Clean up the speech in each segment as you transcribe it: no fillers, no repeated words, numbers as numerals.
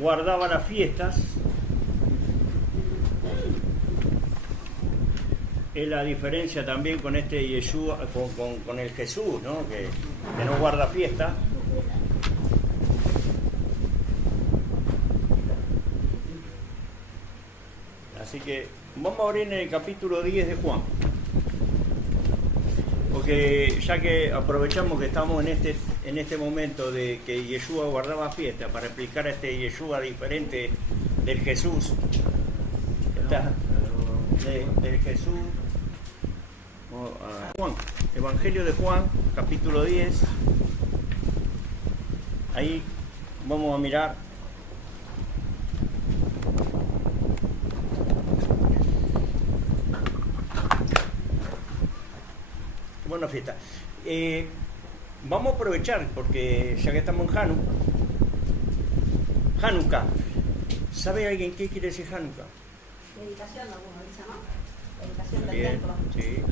guardaba las fiestas. Es la diferencia también con este Yeshua, con el Jesús, ¿no? Que no guarda fiesta. Así que vamos a abrir en el capítulo 10 de Juan. Porque ya que aprovechamos que estamos en este momento de que Yeshua guardaba fiesta, para explicar a este Yeshua diferente del Jesús, del Jesús, Juan, Evangelio de Juan, capítulo 10. Ahí vamos a mirar buena fiesta. Vamos a aprovechar, porque ya que estamos en Hanukkah. ¿Sabe alguien qué quiere decir Hanukkah? Dedicación, alguno dice, ¿no? Dedicación del Bien, templo. sí,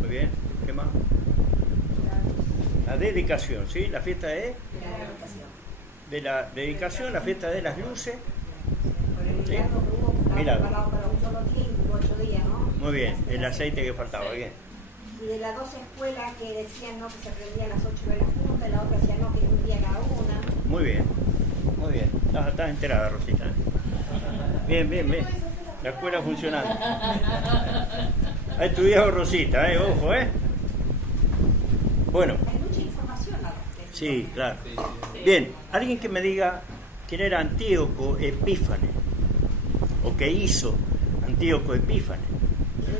muy bien. ¿Qué más? La dedicación, ¿sí? La fiesta De la dedicación. de la dedicación, la fiesta de las luces. Por el Sí. milagro que hubo, que estaba Milagro. preparado para un solo día y duró 8 días, ¿no? Muy bien, el aceite que faltaba, bien. Y de las 2 escuelas que decían, ¿no? Que se prendían las 8 velas juntas, la otra decía, no, que un día cada una. Muy bien, muy bien. Estás enterada, Rosita. Bien, bien, bien. La escuela funcionando. Ha estudiado Rosita, ojo, Bueno, Hay mucha información al respecto. sí, claro. Bien, alguien que me diga quién era Antíoco Epífanes, o qué hizo Antíoco Epífanes.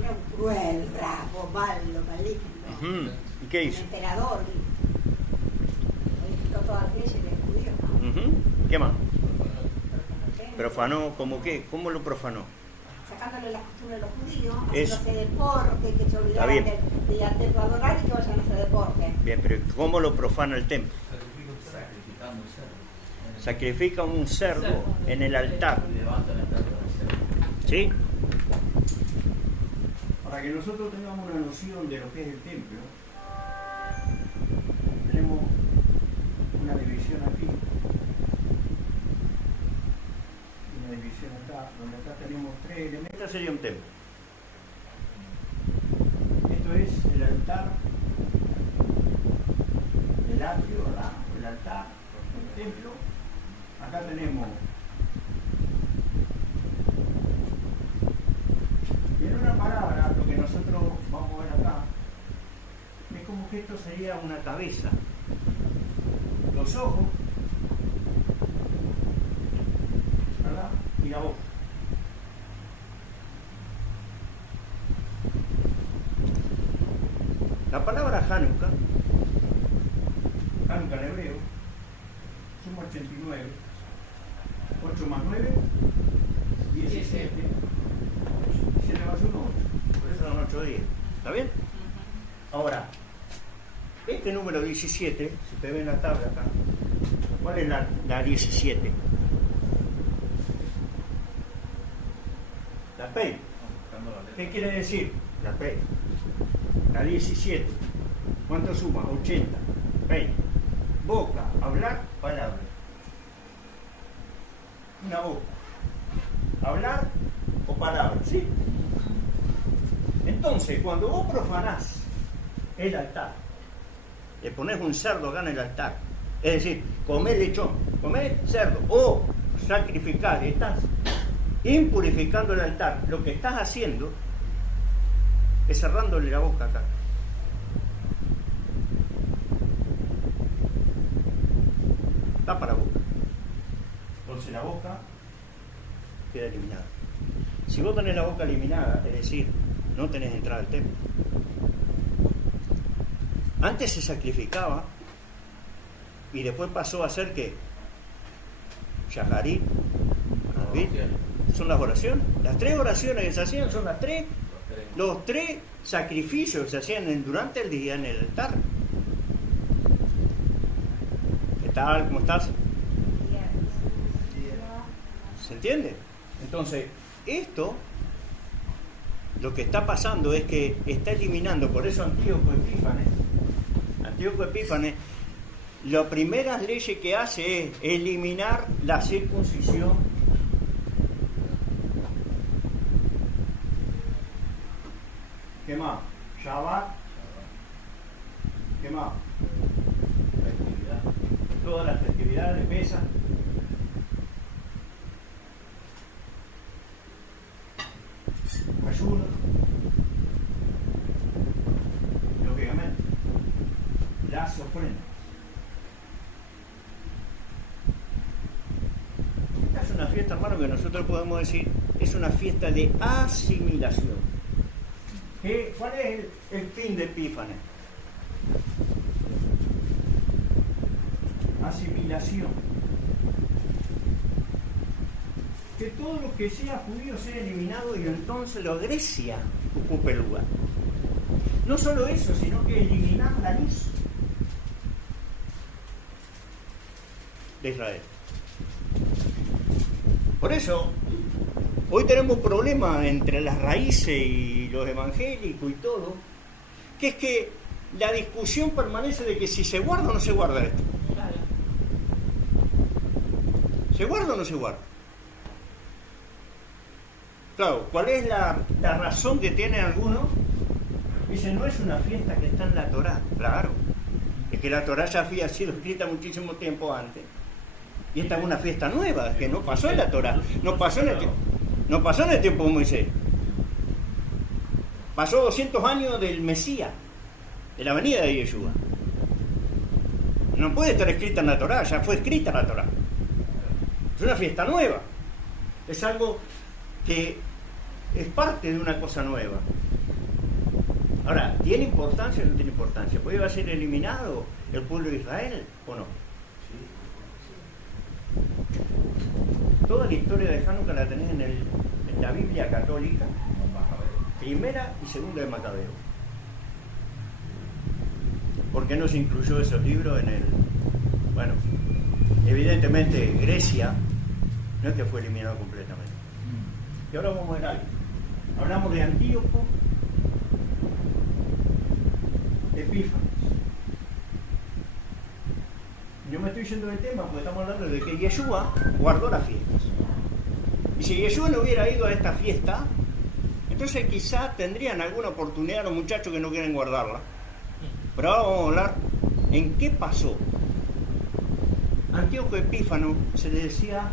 Era un cruel, bravo, malo, maligno. ¿Y qué Un hizo? emperador. Modificó todas las leyes del judío, ¿no? ¿Qué más? Profanó. ¿Profanó como qué? ¿Cómo lo profanó? Sacándole las costumbres de los judíos, Eso. haciéndose deporte, que se olvidaran bien. de ir al templo a adorar y que vayan a hacer deporte. Bien, pero ¿cómo lo profana el templo? Sacrificando un cerdo. Sacrifica un cerdo en el altar. Y levanta la estatua del cerdo. ¿Sí? Para que nosotros tengamos una noción de lo que es el templo, tenemos una división aquí, una división acá, donde acá tenemos 3 elementos. Este sería un templo. Esto es el altar, el atrio, ¿verdad? El altar, el templo. Acá tenemos. Y en una palabra, lo que nosotros vamos a ver acá, es como que esto sería una cabeza, los ojos, ¿verdad? Y la boca. La palabra Hanukkah en hebreo, suma 89, 8 más 9, 17. 7 más 1, 8. Por eso son 8 días. ¿Está bien? Ahora, este número 17, si usted ve en la tabla acá, ¿cuál es la 17? La P. ¿Qué quiere decir? La P. La 17. ¿Cuánto suma? 80. P. Boca, hablar, palabra. Una boca. Hablar o palabra, ¿sí? Entonces, cuando vos profanás el altar, le pones un cerdo acá en el altar, es decir, comer lechón, comer cerdo o sacrificar, estás impurificando el altar. Lo que estás haciendo es cerrándole la boca acá. Tapa la boca. Entonces la boca queda eliminada. Si vos tenés la boca eliminada, es decir, no tenés entrada al templo. Antes se sacrificaba y después pasó a ser que Shaharit, Arvit, son las oraciones. Las 3 oraciones que se hacían son los 3 sacrificios que se hacían durante el día en el altar. ¿Qué tal? ¿Cómo estás? ¿Se entiende? Entonces, esto, lo que está pasando es que está eliminando, por eso Antíoco Epífanes las primeras leyes que hace es eliminar la circuncisión. ¿Qué más? Shabbat. ¿Qué más? Festividad. Todas las festividades pesan. Ayuno. Lógicamente. Las ofrendas. Esta es una fiesta, hermano, que nosotros podemos decir es una fiesta de asimilación. ¿Cuál es el fin de Epífanes? Asimilación. Que todo lo que sea judío sea eliminado y entonces la Grecia ocupe el lugar. No solo eso, sino que eliminar la luz de Israel. Por eso, hoy tenemos un problema entre las raíces y los evangélicos y todo, que es que la discusión permanece de que si se guarda o no se guarda esto. ¿Se guarda o no se guarda? Claro, ¿cuál es la razón que tienen algunos? Dicen, no es una fiesta que está en la Torá. Claro, es que la Torá ya había sido escrita muchísimo tiempo antes. Y esta es una fiesta nueva, que no pasó en la Torá. No pasó en el tiempo de Moisés. Pasó 200 años del Mesías, de la venida de Yeshua. No puede estar escrita en la Torá, ya fue escrita la Torá. Es una fiesta nueva. Es algo que es parte de una cosa nueva. Ahora, ¿tiene importancia o no tiene importancia? ¿Puede ser eliminado el pueblo de Israel o no? Toda la historia de Hanukkah la tenés en la Biblia católica, primera y segunda de Macabeo. ¿Por qué no se incluyó esos libros en el...? Bueno, evidentemente Grecia no es que fue eliminado completamente. Y ahora vamos a ver algo. Hablamos de Antíoco, Epífanes. Yo me estoy yendo del tema porque estamos hablando de que Yeshua guardó las fiestas. Y si Yeshua no hubiera ido a esta fiesta, entonces quizá tendrían alguna oportunidad los muchachos que no quieren guardarla. Pero ahora vamos a hablar en qué pasó. Antíoco Epífano se le decía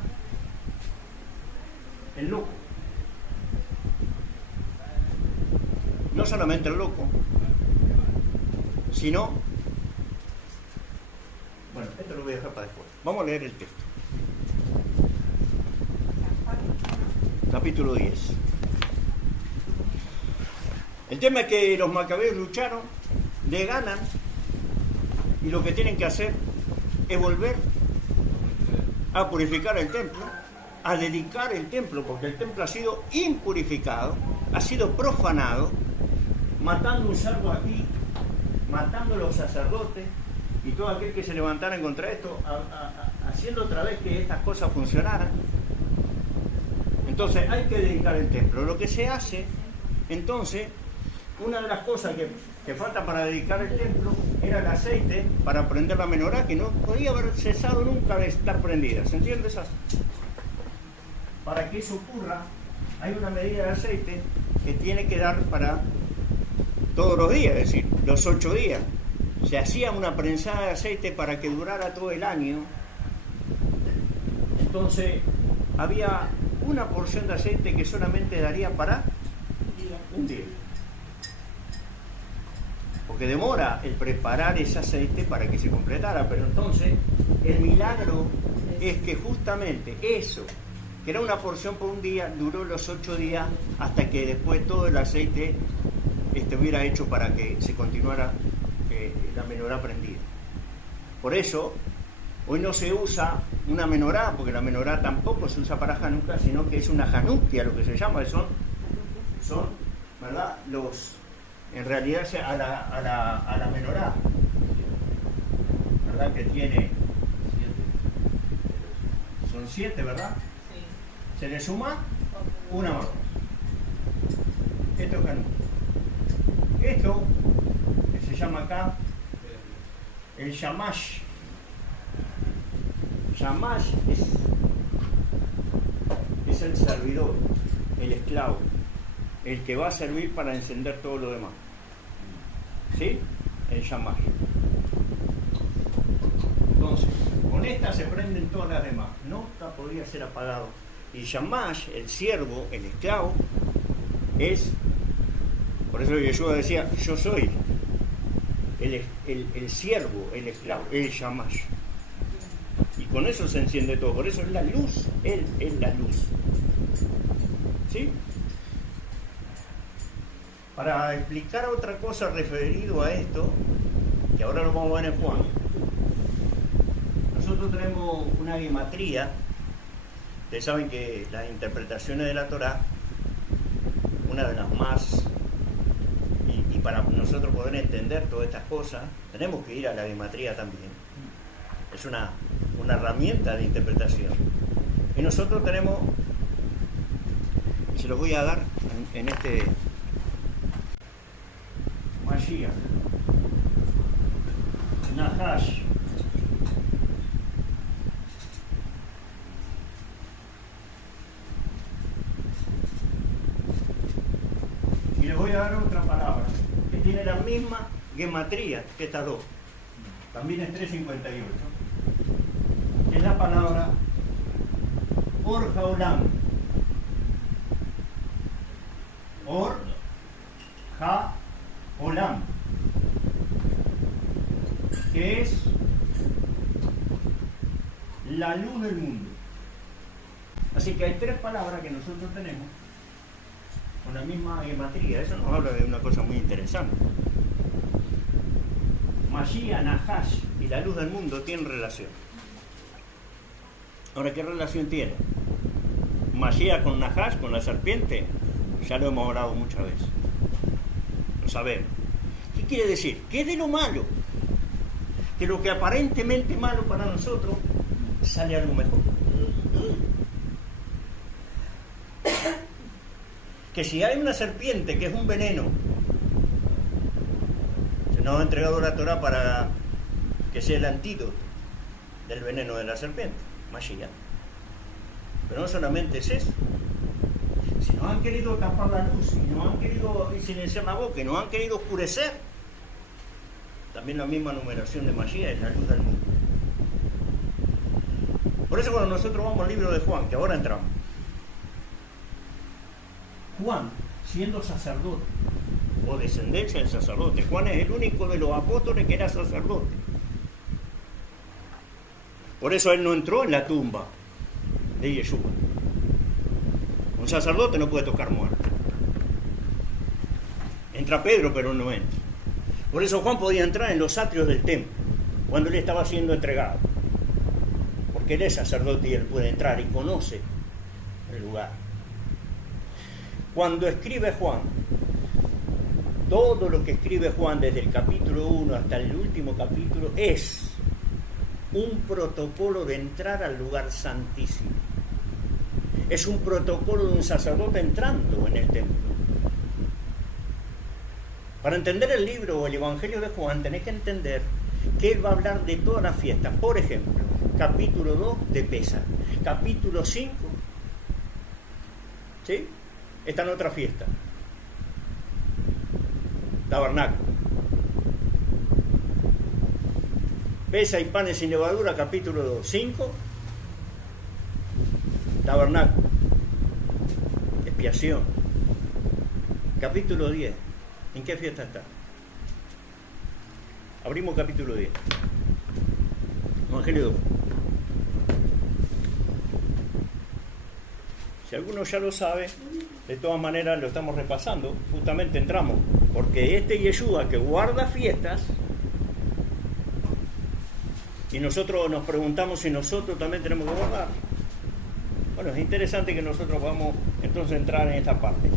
el loco. No solamente el loco, sino... Bueno, esto lo voy a dejar para después. Vamos a leer el texto. Capítulo 10. El tema es que los macabeos lucharon, le ganan, y lo que tienen que hacer es volver a purificar el templo, a dedicar el templo, porque el templo ha sido impurificado, ha sido profanado, matando un cerdo aquí, matando a los sacerdotes y todo aquel que se levantara en contra de esto, haciendo otra vez que estas cosas funcionaran. Entonces hay que dedicar el templo. Lo que se hace, entonces, una de las cosas que falta para dedicar el templo era el aceite para prender la menorá, que no podía haber cesado nunca de estar prendida. ¿Se entiende eso? Para que eso ocurra, hay una medida de aceite que tiene que dar para todos los días, es decir, los 8 días. Se hacía una prensada de aceite para que durara todo el año. Entonces, había una porción de aceite que solamente daría para un día. Porque demora el preparar ese aceite para que se completara, pero entonces el milagro es que justamente eso, que era una porción por un día, duró los 8 días hasta que después todo el aceite estuviera hecho para que se continuara la menorá prendida. Por eso, hoy no se usa una menorá, porque la menorá tampoco se usa para Hanukkah, sino que es una Hanukkah, lo que se llama, son ¿verdad? En realidad a la menorá, ¿verdad? Que tiene, son 7, ¿verdad? Sí. Se le suma una más. Esto es Hanukkah. Esto, que se llama acá el Shamash, Shamash es el servidor, el esclavo, el que va a servir para encender todo lo demás. ¿Sí? El Shamash. Entonces, con esta se prenden todas las demás. Nota podría ser apagado. Y Shamash, el siervo, el esclavo, es, por eso Yeshua decía, yo soy el siervo, el esclavo, el Shamash. Y con eso se enciende todo. Por eso es la luz, él es la luz. ¿Sí? Para explicar otra cosa referido a esto, que ahora lo vamos a ver en Juan. Nosotros tenemos una gematría. Ustedes saben que las interpretaciones de la Torá, una de las más, y para nosotros poder entender todas estas cosas, tenemos que ir a la gematría también. Es una herramienta de interpretación. Y nosotros tenemos, y se los voy a dar en este Mashiach, Nahash, y les voy a dar otra palabra que tiene la misma gematría que estas dos, también es 358, que es la palabra Or Haolam. Or Ha-Olam, que es la luz del mundo. Así que hay tres palabras que nosotros tenemos con la misma gematría. Eso nos habla de una cosa muy interesante. Mashiach, Nahash y la luz del mundo tienen relación. Ahora, ¿qué relación tiene? Mashiach con Nahash, con la serpiente, ya lo hemos hablado muchas veces. Lo sabemos. ¿Qué quiere decir? Que de lo malo, que lo que aparentemente es malo para nosotros, sale algo mejor. Que si hay una serpiente que es un veneno, se nos ha entregado la Torah para que sea el antídoto del veneno de la serpiente, Mashiach. Pero no solamente es eso. Si nos han querido tapar la luz, si nos han querido silenciar la boca, y nos han querido oscurecer, también la misma numeración de Mashiach es la luz del mundo. Por eso cuando nosotros vamos al libro de Juan, que ahora entramos, Juan, siendo sacerdote, o descendencia del sacerdote, Juan es el único de los apóstoles que era sacerdote. Por eso él no entró en la tumba de Yeshua. Un sacerdote no puede tocar muerto. Entra Pedro, pero no entra. Por eso Juan podía entrar en los atrios del templo, cuando él estaba siendo entregado. Porque él es sacerdote y él puede entrar y conoce el lugar. Cuando escribe Juan, todo lo que escribe Juan desde el capítulo 1 hasta el último capítulo es un protocolo de entrar al lugar santísimo. Es un protocolo de un sacerdote entrando en el templo. Para entender el libro o el Evangelio de Juan, tenés que entender que él va a hablar de todas las fiestas. Por ejemplo, capítulo 2 de Pesaj, capítulo 5, ¿sí? Está en otra fiesta, tabernáculo. Pesaj y panes sin levadura, capítulo 2, 5, tabernáculo, expiación. Capítulo 10, ¿en qué fiesta está? Abrimos capítulo 10, Evangelio de Juan. Si alguno ya lo sabe, de todas maneras lo estamos repasando. Justamente entramos, porque este Yeshua que guarda fiestas, y nosotros nos preguntamos si nosotros también tenemos que guardar. Bueno, es interesante que nosotros vamos entonces a entrar en esta parte.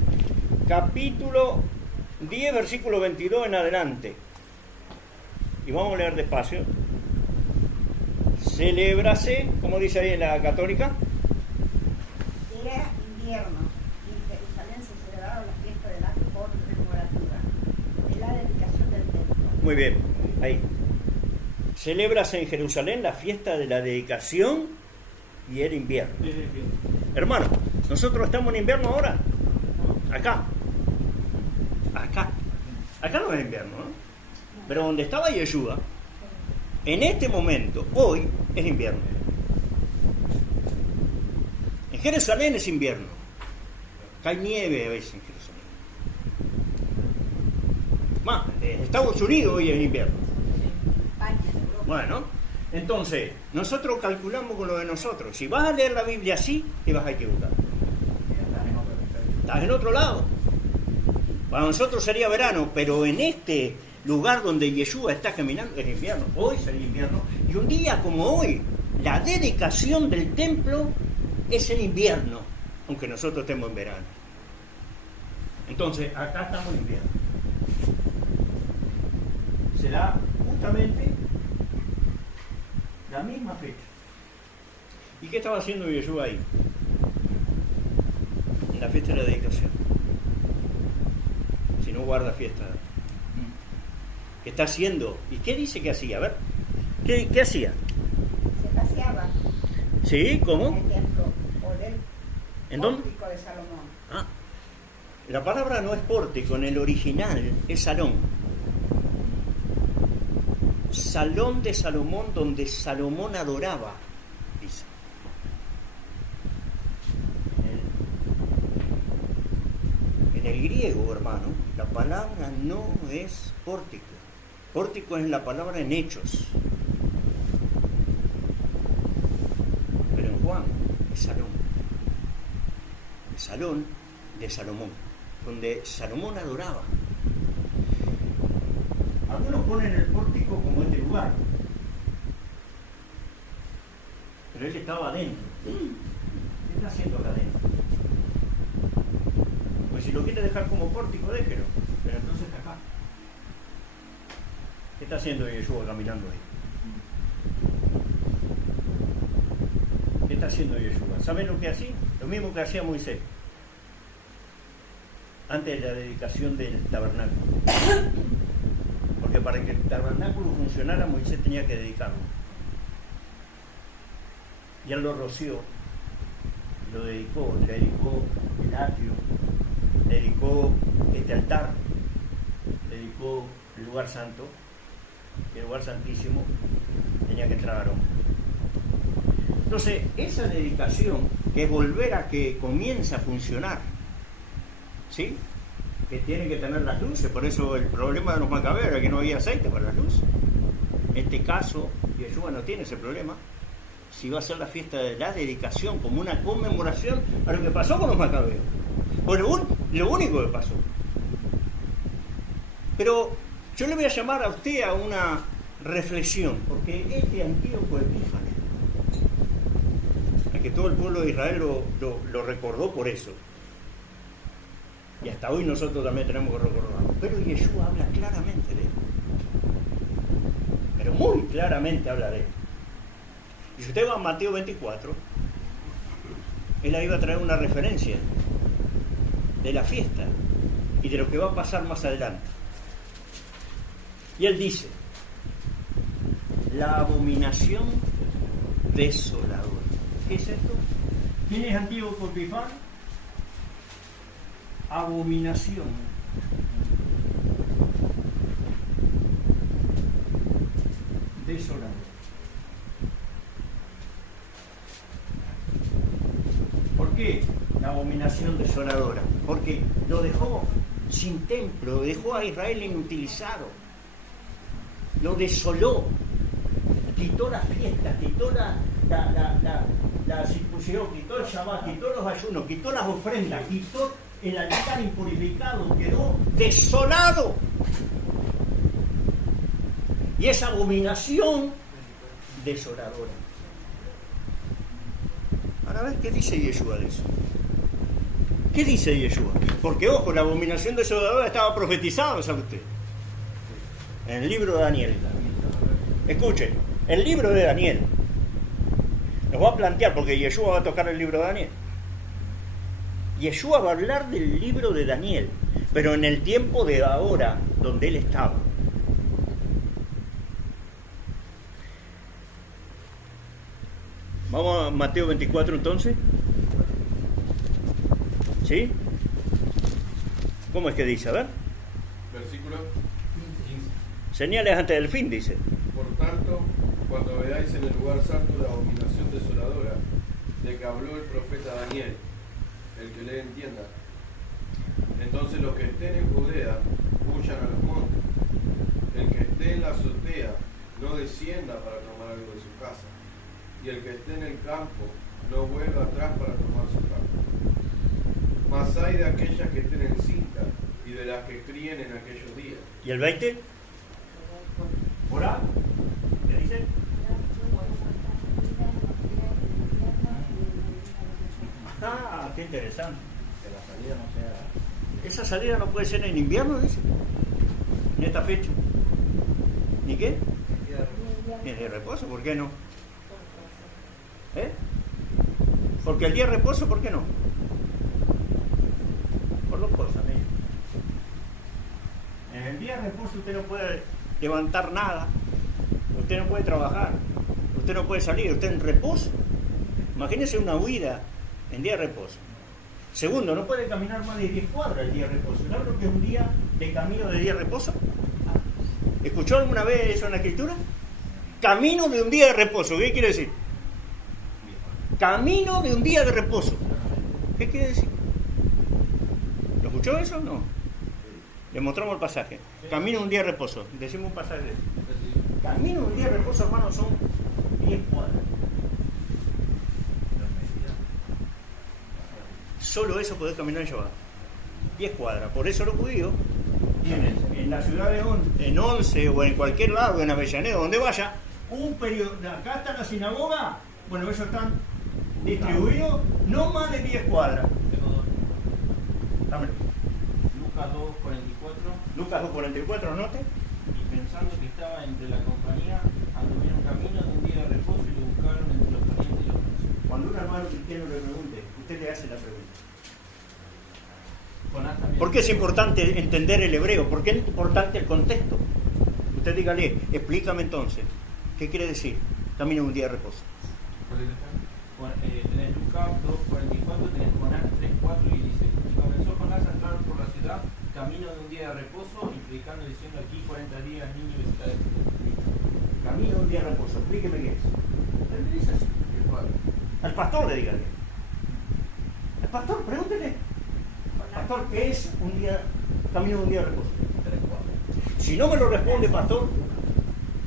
Capítulo 10, versículo 22 en adelante. Y vamos a leer despacio. Celébrase, como dice ahí en la católica. Era invierno y en Jerusalén se celebraron las fiestas del año por rememorativa de la dedicación del templo. Muy bien, ahí. celebras en Jerusalén la fiesta de la dedicación y el invierno. Hermano, nosotros estamos en invierno ahora. Acá no es invierno, ¿no? Pero donde estaba Yeshua, en este momento, hoy, es invierno. En Jerusalén es invierno. Cae nieve a veces en Jerusalén. Más, en Estados Unidos hoy es invierno. Bueno, entonces, nosotros calculamos con lo de nosotros. Si vas a leer la Biblia así, te vas a equivocar. Estás en otro lado. Para nosotros sería verano, pero en este lugar donde Yeshua está caminando es invierno. Hoy sería invierno. Y un día como hoy, la dedicación del templo es en invierno, aunque nosotros estemos en verano. Entonces, acá estamos en invierno. Se da justamente la misma fecha. ¿Y qué estaba haciendo Yeshua ahí? En la fiesta de la dedicación. Si no guarda fiesta. ¿Qué está haciendo? ¿Y qué dice que hacía? A ver, ¿qué hacía? Se paseaba. ¿Sí? ¿Cómo? En el templo o del ¿En dónde? pórtico de Salomón. Ah, la palabra no es pórtico, en el original es salón. Salón de Salomón, donde Salomón adoraba, dice. En el griego, hermano, la palabra no es pórtico. Pórtico es la palabra en Hechos. Pero en Juan es salón. El salón de Salomón, donde Salomón adoraba. Algunos ponen el pórtico como este lugar, pero él estaba adentro. ¿Qué está haciendo acá adentro? Pues si lo quiere dejar como pórtico, déjelo, pero entonces está acá. ¿Qué está haciendo Yeshua caminando ahí? ¿Qué está haciendo Yeshua? ¿Saben lo que hacía? Lo mismo que hacía Moisés antes de la dedicación del tabernáculo. Porque para que el tabernáculo funcionara, Moisés tenía que dedicarlo. Y él lo roció, lo dedicó, le dedicó el atrio, le dedicó este altar, le dedicó el lugar santo, y el lugar santísimo tenía que entrar Aarón. Entonces, esa dedicación, que es volver a que comience a funcionar, ¿sí? Que tienen que tener las luces, por eso el problema de los macabeos era que no había aceite para las luces. En este caso, Yeshua no tiene ese problema. Si va a ser la fiesta de la dedicación como una conmemoración a lo que pasó con los macabeos. Pues lo único que pasó. Pero yo le voy a llamar a usted a una reflexión, porque este Antíoco Epífanes, a que todo el pueblo de Israel lo recordó por eso. Y hasta hoy nosotros también tenemos que recordarlo. Pero Yeshua habla claramente de él. Pero muy claramente habla de él. Y si usted va a Mateo 24, él ahí va a traer una referencia de la fiesta y de lo que va a pasar más adelante. Y él dice, la abominación desoladora. ¿Qué es esto? ¿Quién es Antíoco Epífanes? Abominación desoladora. ¿Por qué la abominación desoladora? Porque lo dejó sin templo, lo dejó a Israel inutilizado, lo desoló, quitó las fiestas, quitó la circuncisión, quitó el Shabbat, quitó los ayunos, quitó las ofrendas, quitó el altar impurificado, quedó desolado. Y esa abominación desoladora. Ahora ver qué dice Yeshua de eso. ¿Qué dice Yeshua? Porque ojo, la abominación desoladora estaba profetizada, ¿sabe usted? En el libro de Daniel. Escuchen, el libro de Daniel. Nos va a plantear, porque Yeshua va a tocar el libro de Daniel. Yeshua va a hablar del libro de Daniel, pero en el tiempo de ahora, donde él estaba. Vamos a Mateo 24 entonces. ¿Sí? ¿Cómo es que dice? A ver. Versículo 15. Señales antes del fin, dice. Por tanto, cuando veáis en el lugar santo la abominación desoladora de que habló el profeta Daniel, el que le entienda, entonces los que estén en Judea huyan a los montes. El que esté en la azotea no descienda para tomar algo de su casa, y el que esté en el campo no vuelva atrás para tomar su campo. Mas hay de aquellas que estén en cinta y de las que críen en aquellos días. ¿Y el 20? ¿Orá? ¿Qué dice? Ah, qué interesante. Que la salida no sea. Esa salida no puede ser en invierno, dice. En esta fecha. ¿Ni qué? Ni de reposo, ¿por qué no? ¿Eh? Porque el día de reposo, ¿por qué no? Por dos cosas, mire. En el día de reposo usted no puede levantar nada, usted no puede trabajar, usted no puede salir, usted en reposo. Imagínese una huida en día de reposo. Segundo, no puede caminar más de 10 cuadras el día de reposo. ¿Sabe lo que es un día de camino de día de reposo? ¿Escuchó alguna vez eso en la escritura? Camino de un día de reposo. ¿Qué quiere decir? Camino de un día de reposo. ¿Qué quiere decir? ¿Lo escuchó eso o no? Le mostramos el pasaje. Camino de un día de reposo. Decimos un pasaje de eso. Camino de un día de reposo, hermano, son 10 cuadras. Solo eso podés caminar en Shabbat. 10 cuadras. Por eso los judíos tienen en la ciudad de en Once o en cualquier lado, en Avellaneda, donde vaya, un periodo. Acá está la sinagoga. Bueno, ellos están distribuidos no más de 10 cuadras. Dámelo. Lucas 2:44. Lucas 2:44, anote. Y pensando que estaba entre la compañía, anduvieron camino de un día de reposo y lo buscaron entre los parientes y los conocidos. Cuando un hermano cristiano le pregunte, usted le hace la pregunta. Jonás también. ¿Por qué es importante entender el hebreo? ¿Por qué es importante el contexto? Usted dígale, explícame entonces. ¿Qué quiere decir? Camino de un día de reposo. Tenés Lucas 2:44, tenés Jonás 3:4 y dice: y comenzó Jonás a entrar por la ciudad, camino de un día de reposo, y predicando diciendo: aquí 40 días, niños y visitades. Camino de un día de reposo, explíqueme qué es. ¿Usted me dice así? Al pastor le dígale. Al pastor, pregúntele. Pastor, ¿qué es un día, camino de un día de reposo? Si no me lo responde, pastor,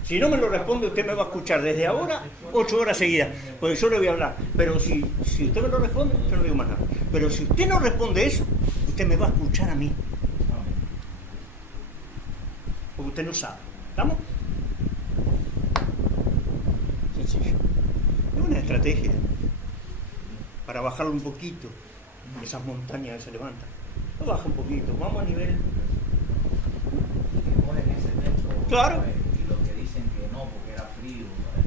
si no me lo responde, usted me va a escuchar desde ahora 8 horas seguidas, porque yo le voy a hablar. Pero si usted me lo responde, yo no digo más nada. Pero si usted no responde eso, usted me va a escuchar a mí. Porque usted no sabe. ¿Estamos? Sencillo. Es una estrategia para bajarlo un poquito. Esas montañas que se levantan. No baja un poquito, vamos a nivel. Que ponen ese texto. Claro. Y los que dicen que no, porque era frío,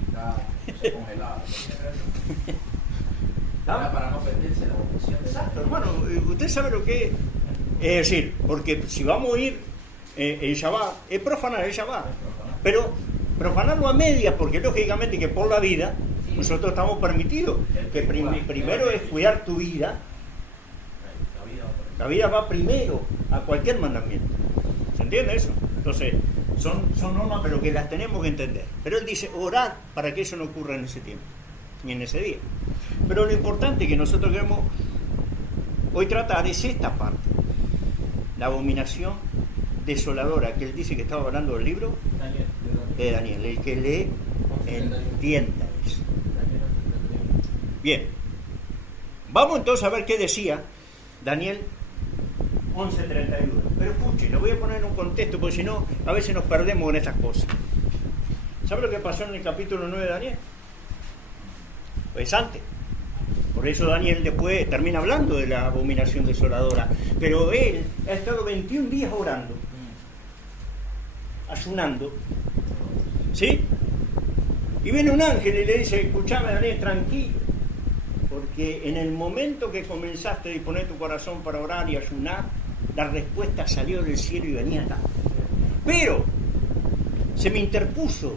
está congelado. Era para no perderse la vocación de. Exacto, hermano. Usted sabe lo que es. Es decir, porque si vamos a ir en Shabbat, es profanar el Shabbat. Pero profanarlo a medias, porque lógicamente que por la vida, nosotros estamos permitidos. Que primero es cuidar tu vida. La vida va primero a cualquier mandamiento. ¿Se entiende eso? Entonces, son normas, pero que las tenemos que entender. Pero él dice, orad para que eso no ocurra en ese tiempo, ni en ese día. Pero lo importante que nosotros queremos hoy tratar es esta parte. La abominación desoladora, que él dice que estaba hablando del libro de Daniel. El que le entienda eso. Bien. Vamos entonces a ver qué decía Daniel 11:31. Pero escuche, lo voy a poner en un contexto, porque si no, a veces nos perdemos en estas cosas. ¿Sabe lo que pasó en el capítulo 9 de Daniel? Pues antes. Por eso Daniel después termina hablando de la abominación desoladora. Pero él ha estado 21 días orando, ayunando. ¿Sí? Y viene un ángel y le dice, escuchame Daniel, tranquilo. Porque en el momento que comenzaste a disponer tu corazón para orar y ayunar, la respuesta salió del cielo y venía acá. Pero se me interpuso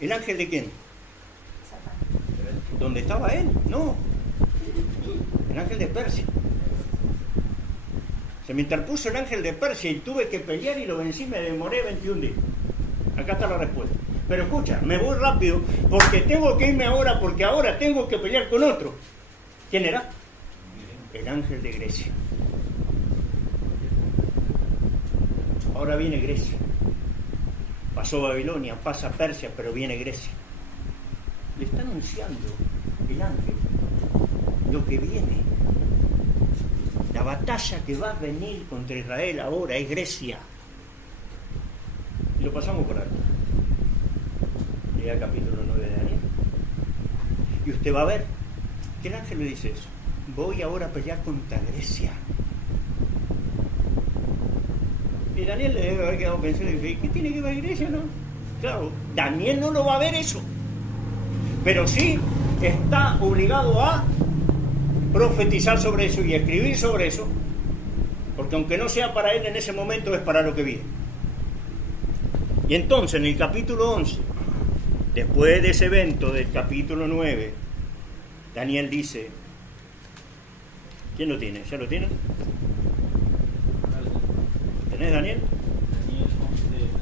el ángel de quién? ¿Dónde estaba él? No. El ángel de Persia. Se me interpuso el ángel de Persia y tuve que pelear y lo vencí, me demoré 21 días. Acá está la respuesta. Pero escucha, me voy rápido porque tengo que irme ahora, porque ahora tengo que pelear con otro. ¿Quién era? El ángel de Grecia. Ahora viene Grecia. Pasó Babilonia, pasa Persia, pero viene Grecia. Le está anunciando el ángel lo que viene. La batalla que va a venir contra Israel ahora es Grecia. Y lo pasamos por alto. Llega el capítulo 9 de Daniel. Y usted va a ver que el ángel le dice eso. Voy ahora a pelear contra Grecia. Y Daniel le debe haber quedado pensando y dice, ¿qué tiene que ver Grecia? No? Claro, Daniel no lo va a ver eso. Pero sí está obligado a profetizar sobre eso y escribir sobre eso, porque aunque no sea para él en ese momento, es para lo que viene. Y entonces en el capítulo 11, después de ese evento del capítulo 9, Daniel dice, ¿quién lo tiene? ¿Ya lo tienen? ¿Tenés, Daniel? Daniel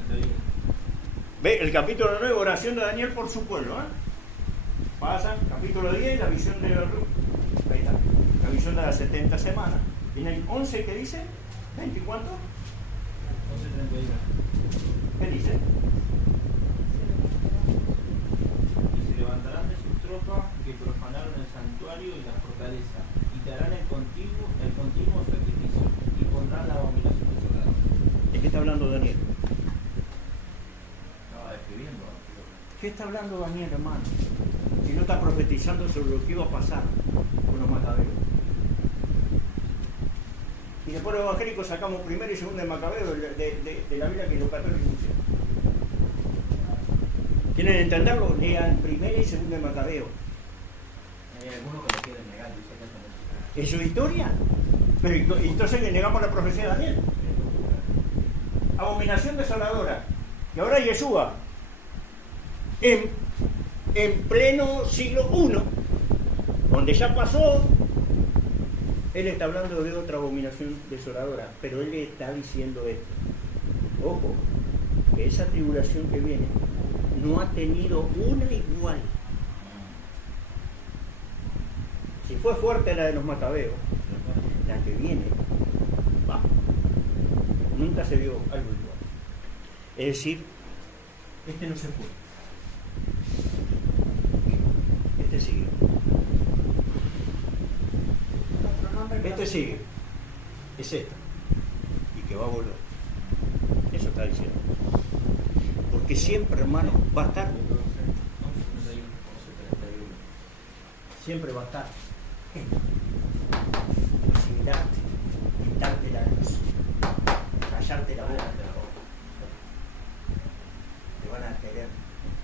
11:31. Ve, el capítulo 9, oración de Daniel por su pueblo, ¿eh? Pasa, capítulo 10, la visión de ahí está, la visión de las 70 semanas. Y en el 11, ¿qué dice? ¿20 y cuánto? 11:31. ¿Qué dice? Y se levantarán de sus tropas que profanaron el santuario y la fortaleza, y te harán el continuo sacrificio, y pondrán la abominación desolada. ¿De qué está hablando Daniel? Estaba describiendo. ¿Qué está hablando Daniel, hermano? Si no está profetizando sobre lo que iba a pasar con los macabeos. Y después los evangélicos sacamos primero y segundo de Macabeo de la Biblia que los católicos pusieron. ¿Quieren entenderlo? Lean primero y segundo de Macabeo. Hay algunos que lo quieren negar, dice que ¿Es su historia? Pero entonces le negamos la profecía de Daniel. Abominación desoladora. Y ahora Yeshua, en pleno siglo I, donde ya pasó, él está hablando de otra abominación desoladora, pero él le está diciendo esto. Ojo, que esa tribulación que viene no ha tenido una igual. Si fue fuerte la de los macabeos, la que viene, va. Nunca se vio algo igual. Es decir, este no se fue. Este sigue. Este sigue. Es esta. Y que va a volver. Eso está diciendo. Porque siempre, hermano, va a estar. Siempre va a estar. Asimilarte, quitarte la luz, callarte la boca. Te van a querer.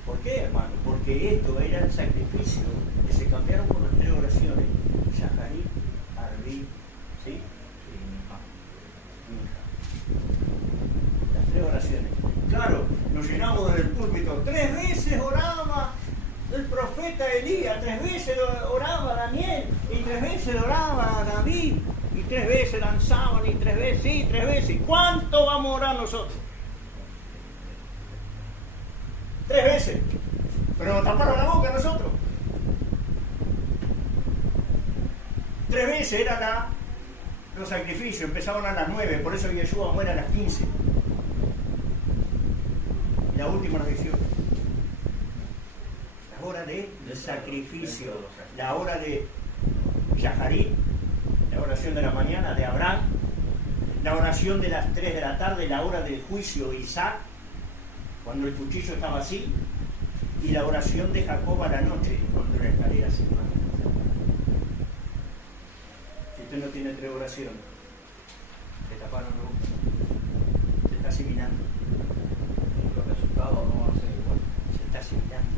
¿Por qué, hermano? Porque esto era el sacrificio que se cambiaron por las 3 oraciones. Yaharí, Arbí, ¿sí? Las 3 oraciones. Claro, nos llenamos del púlpito. 3 veces oraba el profeta Elías, 3 veces oraba Daniel, y 3 veces oraba David, y 3 veces danzaban, y 3 veces, sí, 3 veces. ¿Cuánto vamos a orar nosotros? 3 veces. Pero nos taparon la boca a nosotros. 3 veces eran los sacrificios, empezaban a las 9, por eso Yeshua muere a las 15. Y la última a las 18. La hora de sacrificio, la hora de Yaharí, la oración de la mañana de Abraham, la oración de las 3 de la tarde, la hora del juicio de Isaac, cuando el cuchillo estaba así, y la oración de Jacob a la noche, cuando la escalera se va. Si usted no tiene 3 oraciones, se taparon la boca, se está asimilando. los resultados no van a ser igual. Se está asimilando.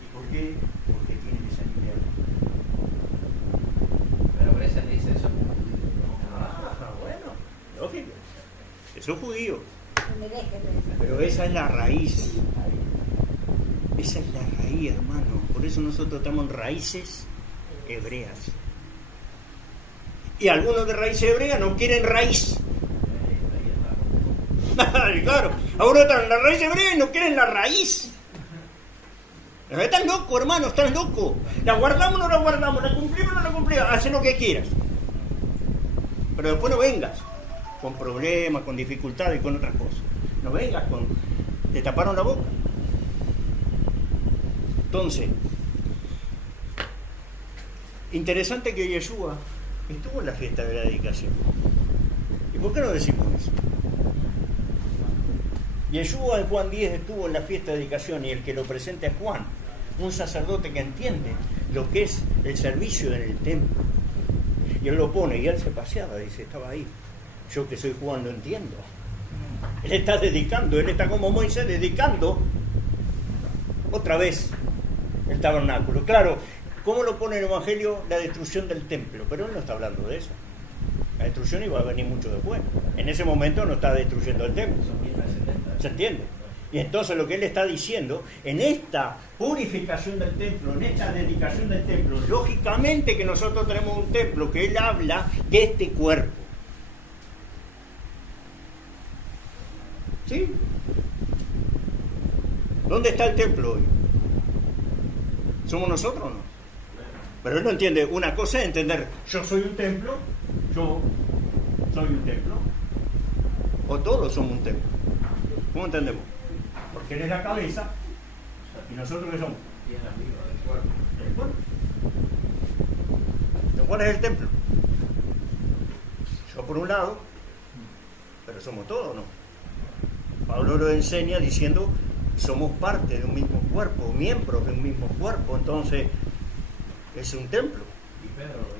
¿Y por qué? Porque tiene que salir de ahí. Pero Grecia le dice eso. Bueno, lógico. Eso es judío. No me dejes pensar. Pero esa es la raíz. Esa es la raíz, hermano. Por eso nosotros estamos en raíces hebreas. Y algunos de raíces hebreas no quieren raíz. Claro, algunos están en la raíz hebrea y no quieren la raíz. Están locos, hermano, están locos. La guardamos o no la guardamos, la cumplimos o no la cumplimos. Haz lo que quieras. Pero después no vengas con problemas, con dificultades y con otras cosas. No vengas con... Te taparon la boca. Entonces, interesante que Yeshua estuvo en la fiesta de la dedicación. ¿Y por qué no decimos eso? Yeshua en Juan 10 estuvo en la fiesta de dedicación y el que lo presenta es Juan, un sacerdote que entiende lo que es el servicio en el templo. Y él lo pone y él se paseaba, dice, estaba ahí. Yo que soy Juan lo entiendo. Él está dedicando, él está como Moisés dedicando otra vez el tabernáculo. Claro, ¿cómo lo pone el Evangelio? La destrucción del templo, pero él no está hablando de eso. La destrucción iba a venir mucho después. En ese momento no está destruyendo el templo. ¿Se entiende? Y entonces lo que él está diciendo, en esta purificación del templo, en esta dedicación del templo, lógicamente que nosotros tenemos un templo que él habla de este cuerpo. ¿Sí? ¿Dónde está el templo hoy? ¿Somos nosotros o no? Pero él no entiende. Una cosa es entender, yo soy un templo, yo soy un templo, o todos somos un templo. ¿Cómo entendemos? Porque él es la cabeza y nosotros ¿qué somos? El cuerpo. ¿De cuál es el templo? Yo por un lado, pero somos todos, ¿no? Pablo lo enseña diciendo somos parte de un mismo cuerpo, miembros de un mismo cuerpo, entonces es un templo.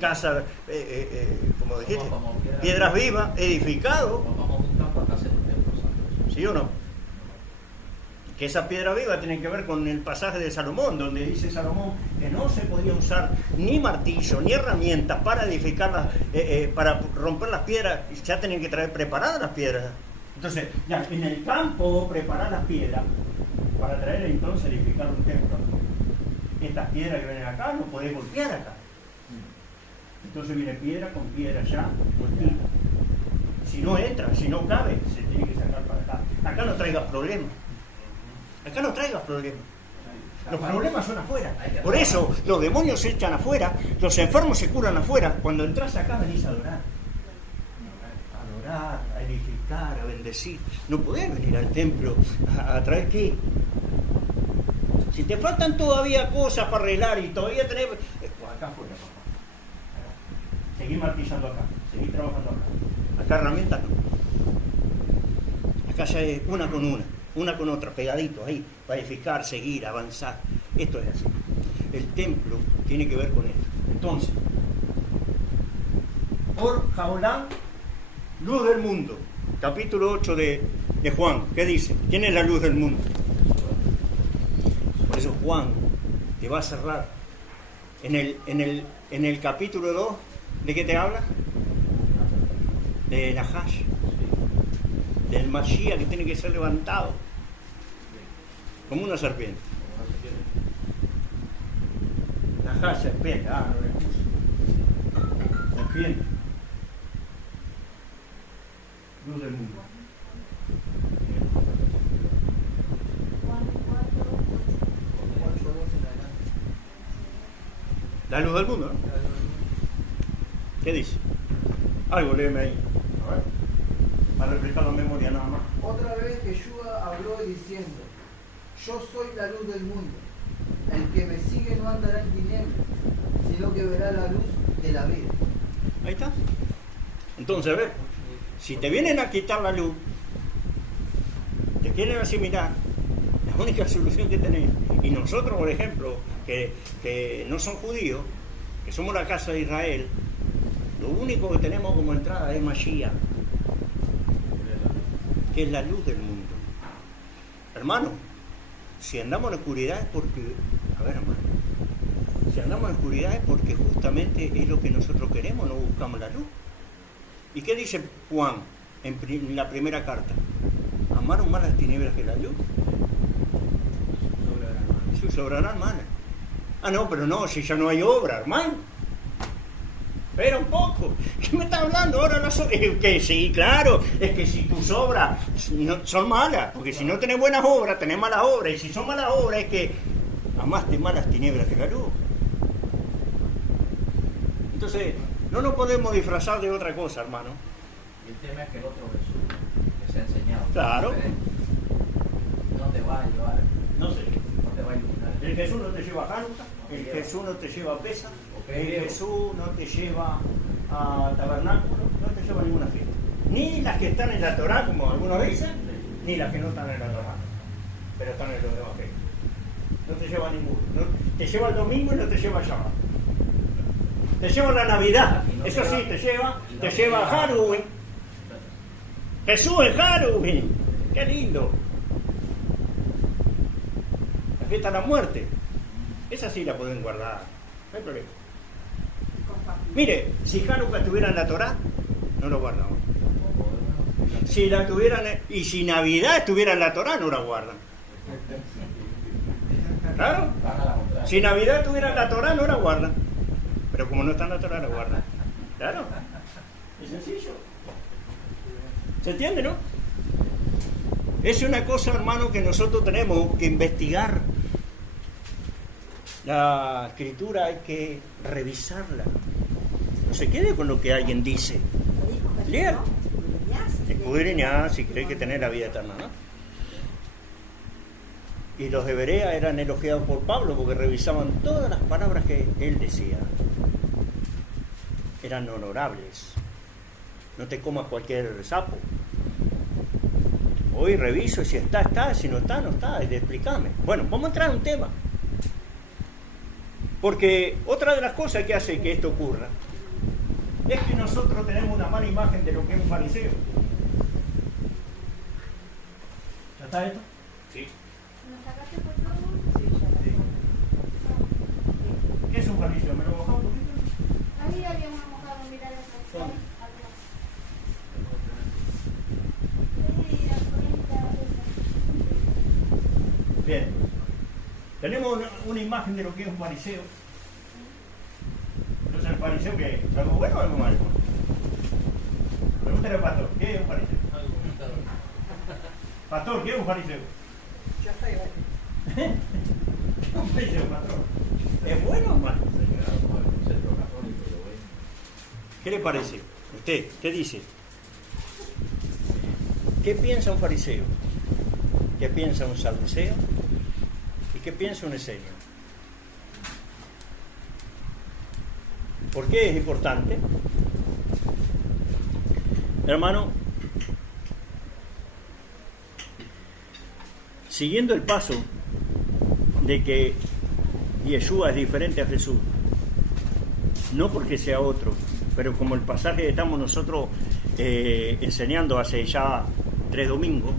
Casa, como dijiste, piedras vivas, edificado. ¿Sí o no? Que esas piedras vivas tienen que ver con el pasaje de Salomón, donde dice Salomón que no se podía usar ni martillo ni herramientas para edificarlas, para romper las piedras, ya tenían que traer preparadas las piedras. Entonces, ya en el campo preparar las piedras para traer entonces edificar un templo. Estas piedras que vienen acá no podés golpear acá. Entonces viene piedra con piedra ya golpeada. Si no entra, si no cabe, se tiene que sacar para acá. Acá no traigas problemas. Acá no traigas problemas. Los problemas son afuera. Por eso los demonios se echan afuera, los enfermos se curan afuera. Cuando entras acá venís a adorar. A adorar, a edificar, a bendecir. No podés venir al templo a traer qué. Si te faltan todavía cosas para arreglar y todavía tenés... acá afuera, papá. Seguí martillando acá, seguí trabajando acá. Acá herramientas no. Acá ya es una con otra, pegadito ahí, para edificar, seguir, avanzar. Esto es así. El templo tiene que ver con esto. Entonces, Or Jaolán, luz del mundo. Capítulo 8 de Juan. ¿Qué dice? ¿Quién es la luz del mundo? Por eso Juan te va a cerrar. En el capítulo 2, ¿de qué te habla? De Nahash. Del Mashiach que tiene que ser levantado como una serpiente. Nahash, serpiente. No le puse. Serpiente. Luz del mundo. La luz del mundo, ¿no? ¿Qué dice? Algo, léeme ahí. A ver. Para reflejar la memoria nada más. Otra vez Yeshua habló diciendo: Yo soy la luz del mundo. El que me sigue no andará en tinieblas, sino que verá la luz de la vida. Ahí está. Entonces, a ver, si te vienen a quitar la luz, te quieren asimilar, la única solución que tenés, y nosotros, por ejemplo, que no son judíos, que somos la casa de Israel, lo único que tenemos como entrada es Mashiach, que es la luz del mundo. Hermano, si andamos en oscuridad es porque, a ver hermano, si andamos en oscuridad es porque justamente es lo que nosotros queremos, no buscamos la luz. ¿Y qué dice Juan en la primera carta? ¿Amaron más las tinieblas que la luz? sus obras eran malas. Ah, no, pero no, si ya no hay obra, hermano. Espera un poco. ¿Qué me está hablando ahora? Que sí, claro, es que si tus obras son malas, porque si no tenés buenas obras, tenés malas obras, y si son malas obras es que amaste malas tinieblas de la luz. Entonces, no nos podemos disfrazar de otra cosa, hermano. Y el tema es que el otro Jesús que se ha enseñado. Claro. No te va a llevar. No sé. No te va a iluminar. El Jesús no te lleva a Hanukkah, el Jesús no te lleva a Pesa, el Jesús no te lleva a Tabernáculo, no te lleva a ninguna fiesta. Ni las que están en la Torá, como algunos dicen, ni las que no están en la Torá, pero están en los evangelios. No te lleva a ninguno. Te lleva el domingo y no te lleva a Shabbat. Te lleva la Navidad, eso sí, te lleva a Halloween. Jesús es Halloween, qué lindo. La fiesta de la muerte, esa sí la pueden guardar, no hay problema. Mire, si Hanukkah estuviera en la Torá, no lo guardamos. Si la tuvieran, y si Navidad estuviera en la Torá, no la guardan. Claro. Si Navidad estuviera en la Torá, no la guardan. Pero como no está en la Torá, la guardan. Claro. Es sencillo. ¿Se entiende, no? Es una cosa, hermano, que nosotros tenemos que investigar. La escritura hay que revisarla. No se quede con lo que alguien dice. Lea. Escudriñá si cree que tener la vida eterna, ¿no? Y los de Berea eran elogiados por Pablo porque revisaban todas las palabras que él decía. Eran honorables. No te comas cualquier sapo. Hoy reviso y si está, está, si no está, no está. Y explícame. Bueno, vamos a entrar en un tema. Porque otra de las cosas que hace que esto ocurra es que nosotros tenemos una mala imagen de lo que es un fariseo. ¿Ya está esto? Sí. ¿Qué es un fariseo? ¿Me lo mojaba un poquito? Ahí habíamos mojado, mirar el ¿Dónde? Bien. Tenemos una imagen de lo que es un fariseo. Entonces, ¿el fariseo qué es? ¿Algo bueno o algo malo? Pregúntale al pastor, ¿qué es un fariseo? Pastor, ¿qué es un fariseo? Ya está igual. Un fariseo, pastor. ¿Es bueno o malo? ¿Qué le parece? ¿Usted qué dice? ¿Qué piensa un fariseo? ¿Qué piensa un saduceo? ¿Y qué piensa un esenio? ¿Por qué es importante? Hermano, siguiendo el paso de que Yeshua es diferente a Jesús, no porque sea otro, pero como el pasaje que estamos nosotros enseñando hace ya 3 domingos,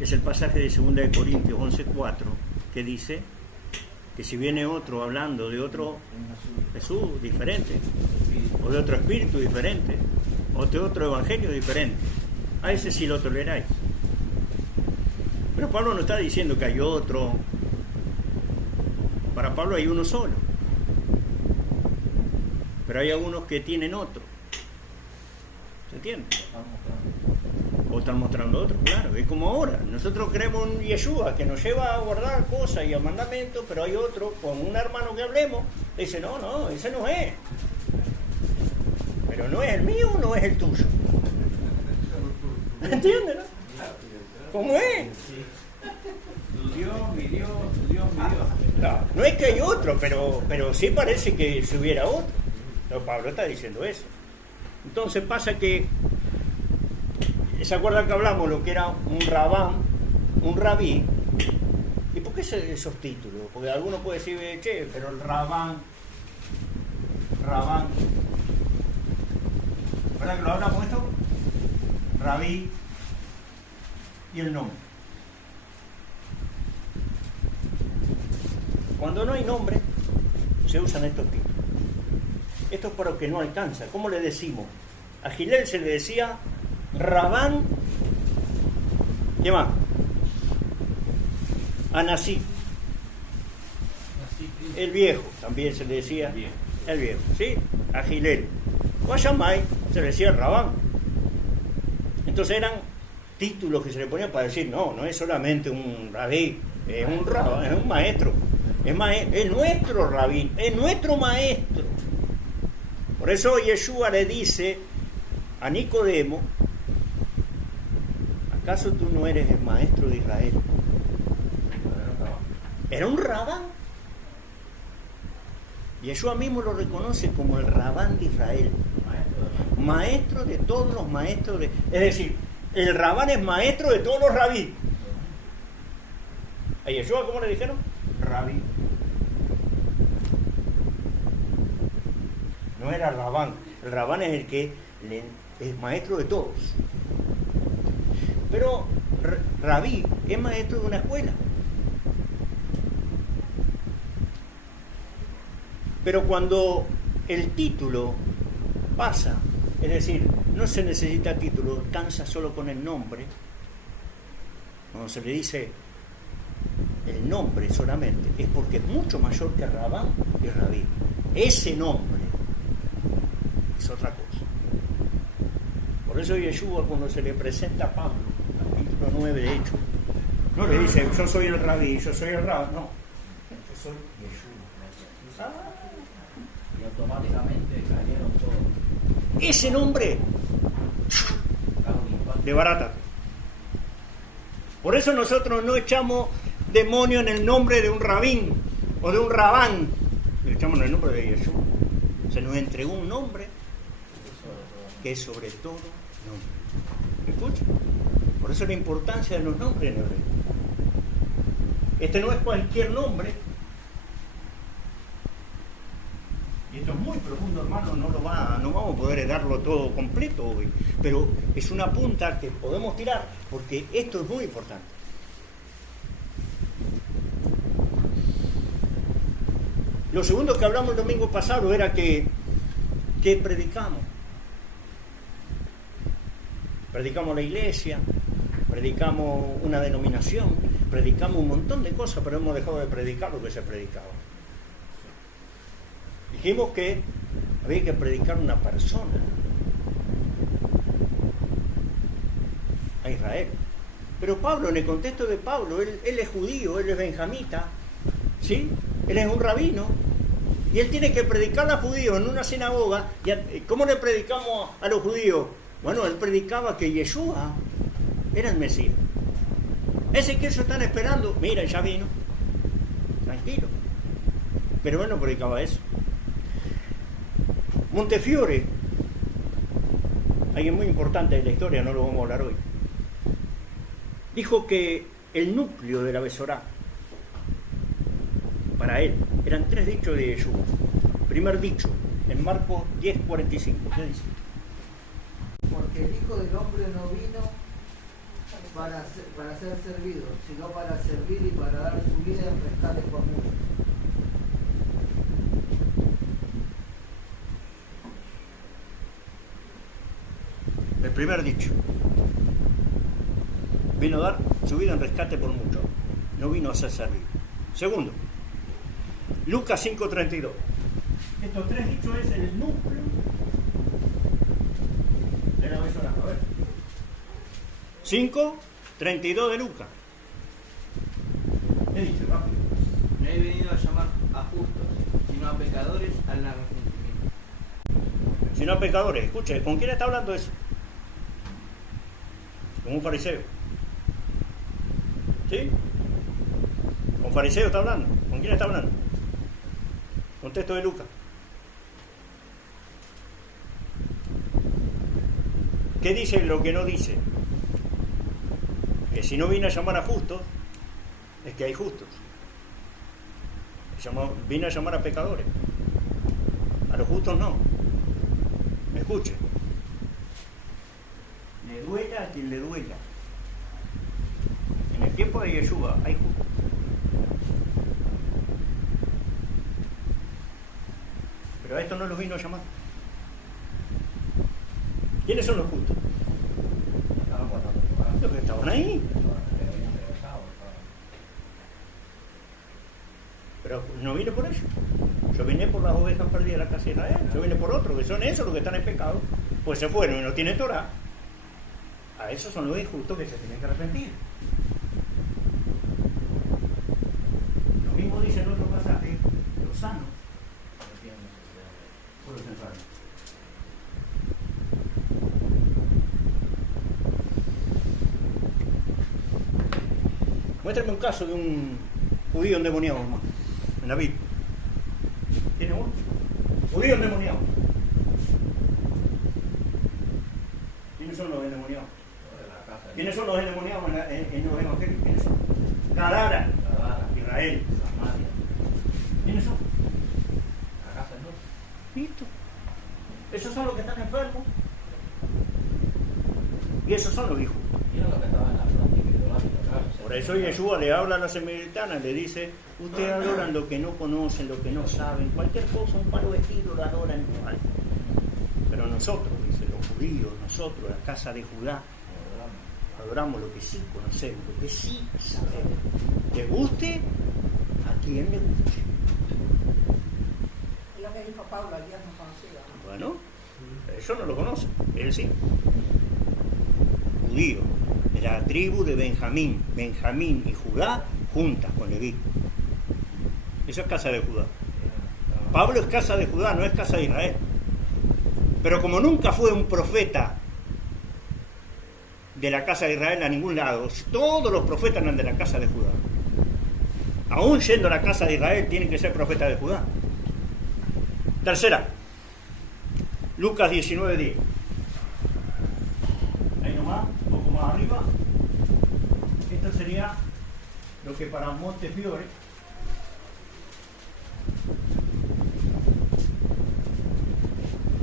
es el pasaje de 2 de Corintios 11:4, que dice que si viene otro hablando de otro Jesús diferente, o de otro espíritu diferente, o de otro evangelio diferente, a ese sí lo toleráis. Pero Pablo no está diciendo que hay otro. Para Pablo hay uno solo. Pero hay algunos que tienen otro. ¿Se entiende? O están mostrando otro, claro. Es como ahora. Nosotros creemos en Yeshua, que nos lleva a guardar cosas y a mandamientos, pero hay otro, con un hermano que hablemos, le dice, no, ese no es. Pero no es el mío, no es el tuyo. ¿Entiendes, no? ¿Cómo es? Dios, mi Dios. No es que hay otro, pero sí parece que si hubiera otro. No, Pablo está diciendo eso. Entonces pasa que, ¿se acuerdan que hablamos lo que era un rabán, un rabí? ¿Y por qué esos títulos? Porque alguno puede decir, che, pero el rabán, ¿verdad que lo hablamos esto? Rabí y el nombre. Cuando no hay nombre, se usan estos títulos. Esto es para lo que no alcanza. ¿Cómo le decimos? A Gilel se le decía Rabán, ¿qué más? Anasí. el viejo, también se le decía Bien. el viejo, ¿sí? A Gilel. O a Shammai se le decía el Rabán. Entonces eran títulos que se le ponían para decir, no es solamente un rabí, es un rabán, es un maestro. Es nuestro rabí, es nuestro maestro. Por eso Yeshua le dice a Nicodemo, ¿acaso tú no eres el maestro de Israel? Era un rabán. Yeshua mismo lo reconoce como el rabán de Israel. Maestro de todos los maestros. Es decir, el rabán es maestro de todos los rabí. A Yeshua, ¿cómo le dijeron? Rabí. No era rabán. El rabán es el que es maestro de todos. Pero rabí es maestro de una escuela. Pero cuando el título pasa, es decir, no se necesita título, alcanza solo con el nombre, cuando se le dice el nombre solamente, es porque es mucho mayor que Rabán y Rabí. Ese nombre es otra cosa. Por eso Yeshua, cuando se le presenta a Pablo, capítulo 9 de Hechos, no le dice, yo soy el Rabí, yo soy el Rabán, no, yo soy Yeshua. Y automáticamente cayeron todos. Ese nombre de barata. Por eso nosotros no echamos demonio en el nombre de un rabín o de un rabán, le echamos en el nombre de Yeshua. Se nos entregó un nombre que es sobre todo nombre. ¿Me escucha? Por eso la importancia de los nombres en hebreo. Este no es cualquier nombre. Y esto es muy profundo, hermano, no vamos a poder darlo todo completo hoy, pero es una punta que podemos tirar porque esto es muy importante. Lo segundo que hablamos el domingo pasado era que predicamos. Predicamos la iglesia, predicamos una denominación, predicamos un montón de cosas, pero hemos dejado de predicar lo que se predicaba. Dijimos que había que predicar una persona a Israel. Pero Pablo, en el contexto de Pablo, él es judío, él es benjamita, ¿sí? Él es un rabino y él tiene que predicar a judíos en una sinagoga. ¿Cómo le predicamos a los judíos? Bueno, él predicaba que Yeshua era el Mesías. Ese que ellos están esperando, mira, ya vino, tranquilo. Pero él no predicaba eso. Montefiore, alguien muy importante de la historia, no lo vamos a hablar hoy, dijo que el núcleo de la Besorá, para él, eran 3 dichos de Yeshua. Primer dicho, en Marcos 10:45, ¿qué dice? Porque el Hijo del Hombre no vino para ser servido, sino para servir y para dar su vida en rescate por muchos. El primer dicho, vino a dar su vida en rescate por muchos, no vino a ser servido. Segundo, Lucas 5:32. Estos 3 dichos es el núcleo de la Besorá. A ver. 5:32 de Lucas. ¿Qué dice? Rápido. No he venido a llamar a justos, sino a pecadores al arrepentimiento. Sino a pecadores. Escuche, ¿con quién está hablando eso? Con un fariseo. ¿Sí? Con fariseo está hablando. ¿Con quién está hablando? Contexto de Lucas. ¿Qué dice lo que no dice? Que si no vine a llamar a justos, es que hay justos. Vine a llamar a pecadores. A los justos no. Escuche. Le duela a quien le duela. En el tiempo de Yeshua hay justos. Pero a estos no los vino a llamar. ¿Quiénes son los justos? Los que estaban ahí. Pero no vine por ellos. Yo vine por las ovejas perdidas de la casa de Israel. Yo vine por otros, que son esos los que están en pecado. Pues se fueron y no tienen Torah. A esos son los injustos que se tienen que arrepentir. Lo mismo dice el otro pasaje, los sanos No tiene necesidad de- por los enfermos. Muéstrame un caso de un judío endemoniado, hermano, en la Biblia. ¿Tiene uno? Judío endemoniado. ¿Quiénes son los endemoniados? Lo de la casa de- ¿Quiénes son los endemoniados en los evangelios? ¿Quiénes son? Gadara, Gadara, Israel. Samaria, ¿Quiénes son? la casa del norte. Listo. Esos son los que están enfermos. Y esos son los hijos. Y era lo que estaba en la práctica idolátrica, claro. Por eso Yeshua le habla a la samaritana, le dice, ustedes adoran lo que no conocen, lo que no saben, cualquier cosa, un palo vestido lo adoran igual. Pero nosotros, dice, los judíos, nosotros, la casa de Judá, adoramos lo que sí conocemos, lo que sí sabemos. ¿Le guste? ¿A quién le guste? Es lo que dijo Pablo, al Dios no conocido. ¿No? Bueno, ellos no lo conocen, él sí. Judío, de la tribu de Benjamín. Benjamín y Judá juntas con Leví. Eso es casa de Judá. Pablo es casa de Judá, no es casa de Israel. Pero como nunca fue un profeta de la casa de Israel a ningún lado, todos los profetas eran de la casa de Judá. Aún yendo a la casa de Israel, tienen que ser profetas de Judá. Tercera, Lucas 19:10. Ahí nomás, un poco más arriba. Esto sería lo que para Montefiore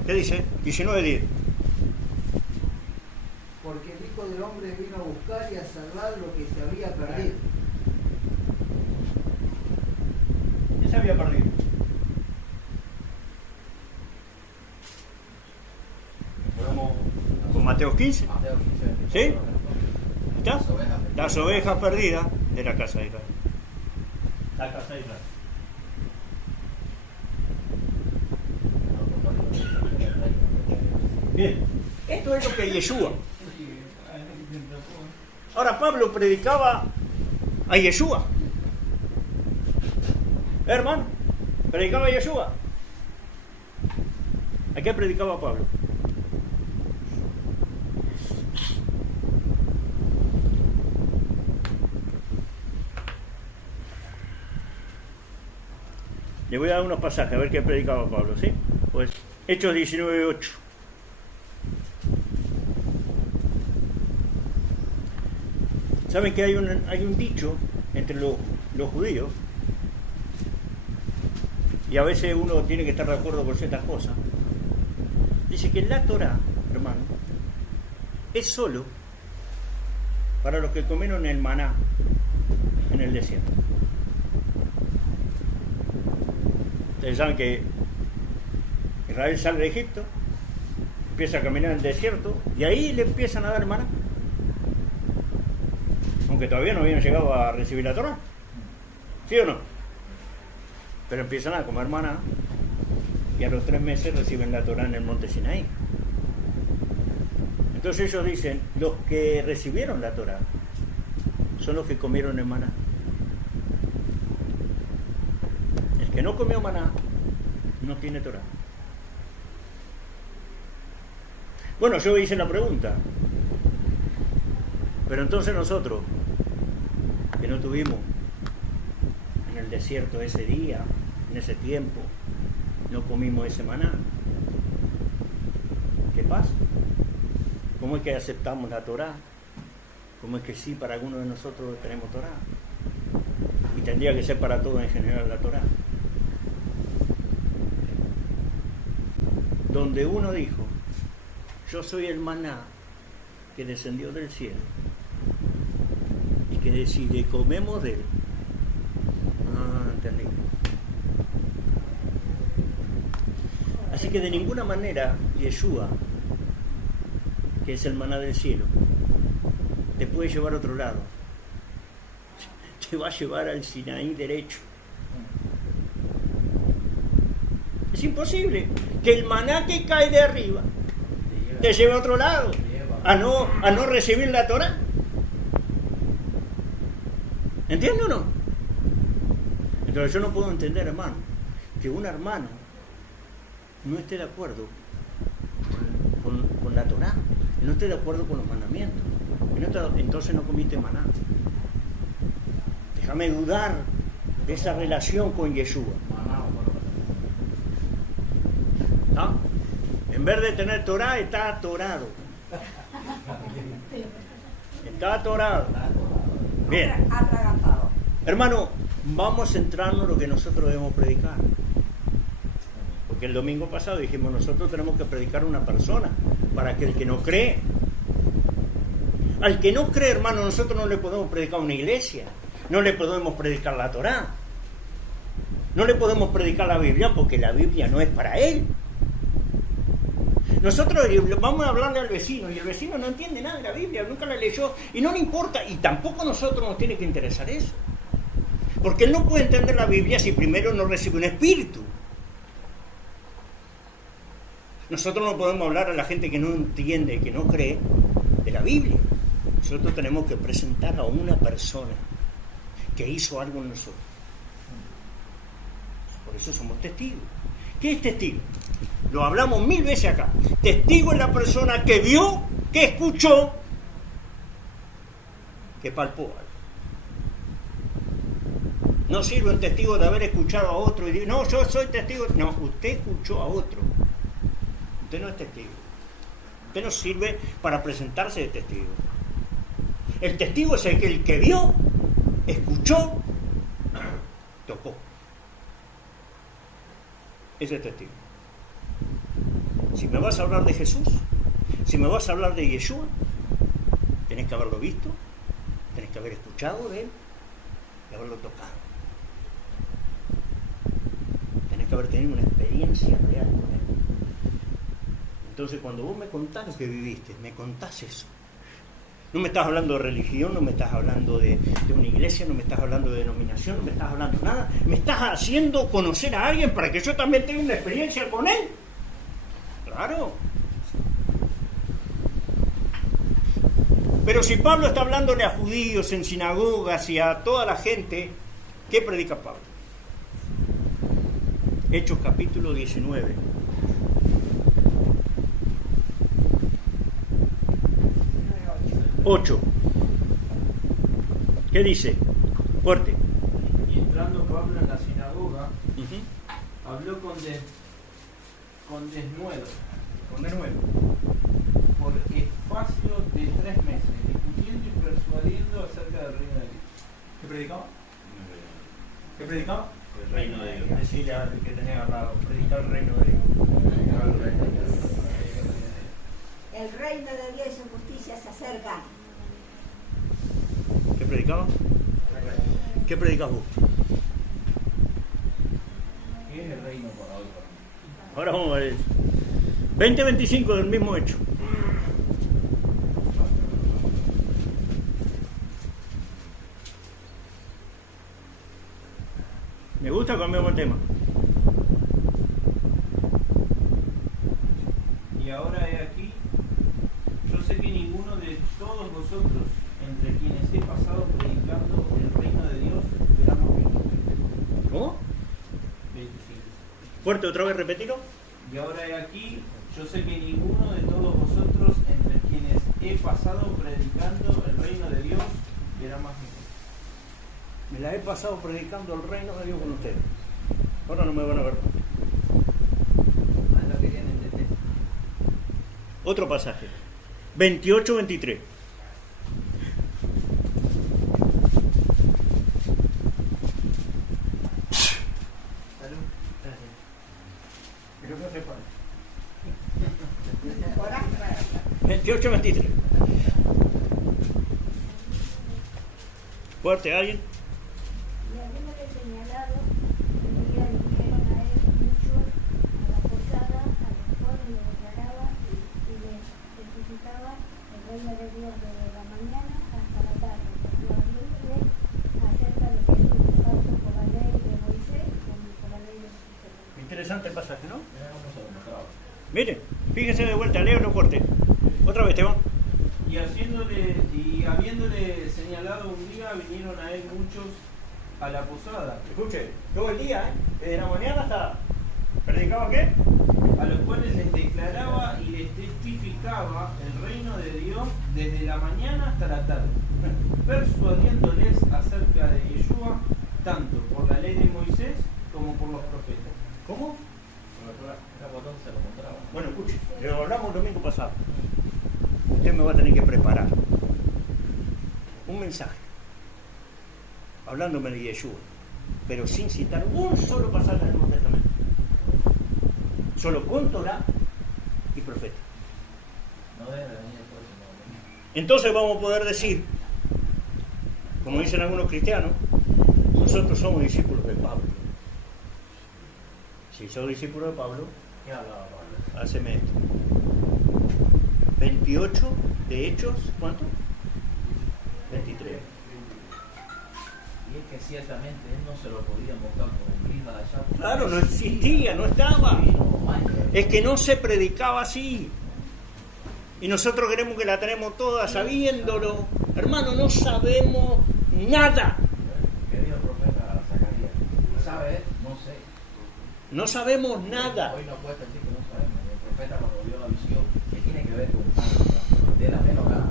¿qué dice? 19:10. Porque el Hijo del Hombre vino a buscar y a salvar lo que se había perdido. ¿Qué se había perdido? Como con Mateo 15. Mateo 15, 24, ¿Sí? ¿Está? Las ovejas perdidas. Las ovejas perdidas de la casa de Israel. La casa de Israel. Bien, esto es lo que Yeshua. Ahora Pablo predicaba a Yeshua. Hermano, predicaba a Yeshua. ¿A qué predicaba Pablo? Le voy a dar unos pasajes a ver qué predicaba Pablo, ¿sí? Pues Hechos 19:8. ¿Saben que hay un dicho entre los judíos? Y a veces uno tiene que estar de acuerdo con ciertas cosas. Dice que la Torah, hermano, es solo para los que comieron el maná en el desierto. Ustedes saben que Israel sale de Egipto, empieza a caminar en el desierto y ahí le empiezan a dar maná. Aunque todavía no habían llegado a recibir la Torah. ¿Sí o no? Pero empiezan a comer maná y a los 3 meses reciben la Torah en el monte Sinaí. Entonces ellos dicen, los que recibieron la Torah son los que comieron el maná. El que no comió maná no tiene Torah. Bueno, yo hice la pregunta. Pero entonces nosotros, que no tuvimos en el desierto ese día, en ese tiempo, no comimos ese maná, ¿qué pasa? ¿Cómo es que aceptamos la Torah? ¿Cómo es que sí para algunos de nosotros tenemos Torah? Y tendría que ser para todos en general la Torah. Donde uno dijo, yo soy el maná que descendió del cielo, y que si le comemos de él, entendí. Así que de ninguna manera Yeshua, que es el maná del cielo, te puede llevar a otro lado. Te va a llevar al Sinaí derecho. Es imposible que el maná que cae de arriba te lleve a otro lado, a no recibir la Torah. ¿Entiende o no? Entonces yo no puedo entender, hermano, que un hermano no esté de acuerdo con la Torah, no esté de acuerdo con los mandamientos, entonces no comiste maná. Déjame dudar de esa relación con Yeshua. ¿Ah? En vez de tener Torah, está atorado. Está atorado. Bien. Atragantado. Hermano, vamos a centrarnos en lo que nosotros debemos predicar. Porque el domingo pasado dijimos, nosotros tenemos que predicar a una persona, para que el que no cree, al que no cree, hermano, nosotros no le podemos predicar a una iglesia, no le podemos predicar la Torá, no le podemos predicar la Biblia, porque la Biblia no es para él. Nosotros vamos a hablarle al vecino, y el vecino no entiende nada de la Biblia, nunca la leyó, y no le importa, y tampoco a nosotros nos tiene que interesar eso. Porque él no puede entender la Biblia si primero no recibe un espíritu. Nosotros no podemos hablar a la gente que no entiende, que no cree, de la Biblia. Nosotros tenemos que presentar a una persona que hizo algo en nosotros. Por eso somos testigos. ¿Qué es testigo? Lo hablamos 1000 veces acá. Testigo es la persona que vio, que escuchó, que palpó algo. No sirve un testigo de haber escuchado a otro y decir, no, yo soy testigo. No, usted escuchó a otro. Usted no es testigo. Usted no sirve para presentarse de testigo. El testigo es el que vio, escuchó, tocó. Ese es testigo. Si me vas a hablar de Jesús, si me vas a hablar de Yeshua, tenés que haberlo visto, tenés que haber escuchado de él y haberlo tocado. Tenés que haber tenido una experiencia real con él. Entonces cuando vos me contás lo que viviste, me contás eso. No me estás hablando de religión, no me estás hablando de una iglesia, no me estás hablando de denominación, no me estás hablando de nada. Me estás haciendo conocer a alguien para que yo también tenga una experiencia con él. Claro. Pero si Pablo está hablándole a judíos en sinagogas y a toda la gente, ¿qué predica Pablo? Hechos capítulo 19. Ocho. ¿Qué dice? Fuerte. Y entrando Pablo en la sinagoga, habló con desnudo, por espacio de 3 meses, discutiendo y persuadiendo acerca del reino de Dios. ¿Qué predicaba? ¿Qué predicaba? El reino de Dios. Decirle al que tenía agarrado, predicar el reino de Dios. El reino de Dios y su justicia se acercan. ¿Qué predicaba? ¿Qué predicas vos? ¿Qué es el reino para hoy? Ahora vamos a ver. 20:25 del mismo hecho. Me gusta, cambiamos el tema. Y ahora he aquí, yo sé que ninguno de todos vosotros, entre quienes he pasado predicando el reino de Dios, verá más bien. ¿Cómo? 25. Fuerte, otra vez, repetilo. Y ahora he aquí, yo sé que ninguno de todos vosotros, entre quienes he pasado predicando el reino de Dios, verá más bien. Me la he pasado predicando el reino de Dios con ustedes. Ahora no me van a ver. Es lo que querían entender. Otro pasaje. 28-23. Salud. Gracias. Pero no se para. Coraje para 28-23. Fuerte, ¿alguien? Y habiéndole señalado, enseguida dijeron a él muchos a la posada, a los cuales le declaraban y le testificaban el reino de Dios desde la mañana hasta la tarde, persuadiéndole acerca de Jesús, tanto por la ley de Moisés como por la ley de Jesús. Interesante interesante el pasaje, ¿no? No se lo mostraba. Miren, fíjense de vuelta, léalo fuerte. Otra vez, Esteban. Y habiéndole señalado un día, vinieron a él muchos a la posada, Escuche, todo el día, desde la mañana hasta... ¿Predicaba qué? a los cuales les declaraba y les testificaba el reino de Dios desde la mañana hasta la tarde, persuadiéndoles acerca de Yeshua, tanto por la ley de Moisés como por los profetas. ¿Cómo? Era botón, se lo mostraba. Bueno, escuche, lo hablamos el domingo pasado. Usted me va a tener que preparar un mensaje hablándome de Yeshua, pero sin citar un solo pasaje del Nuevo Testamento. Solo con Torah y profeta. No debe venir el próximo. Entonces vamos a poder decir, como dicen algunos cristianos, nosotros somos discípulos de Pablo. Si soy discípulo de Pablo, ¿Qué hablaba Pablo? haceme esto. 28 de Hechos, ¿cuánto? 23. Y es que ciertamente él no se lo podía mostrar por el clima de allá. porque Claro, no existía, no estaba. vino Mayo. Es que no se predicaba así. Y nosotros queremos que la tenemos toda sabiéndolo. Hermano, no sabemos nada. ¿Qué dijo el profeta Zacarías? ¿Sabe? No sé. No sabemos nada. Hoy no cuesta decir que no sabemos. El profeta cuando vio la visión que tiene que ver con de la menorá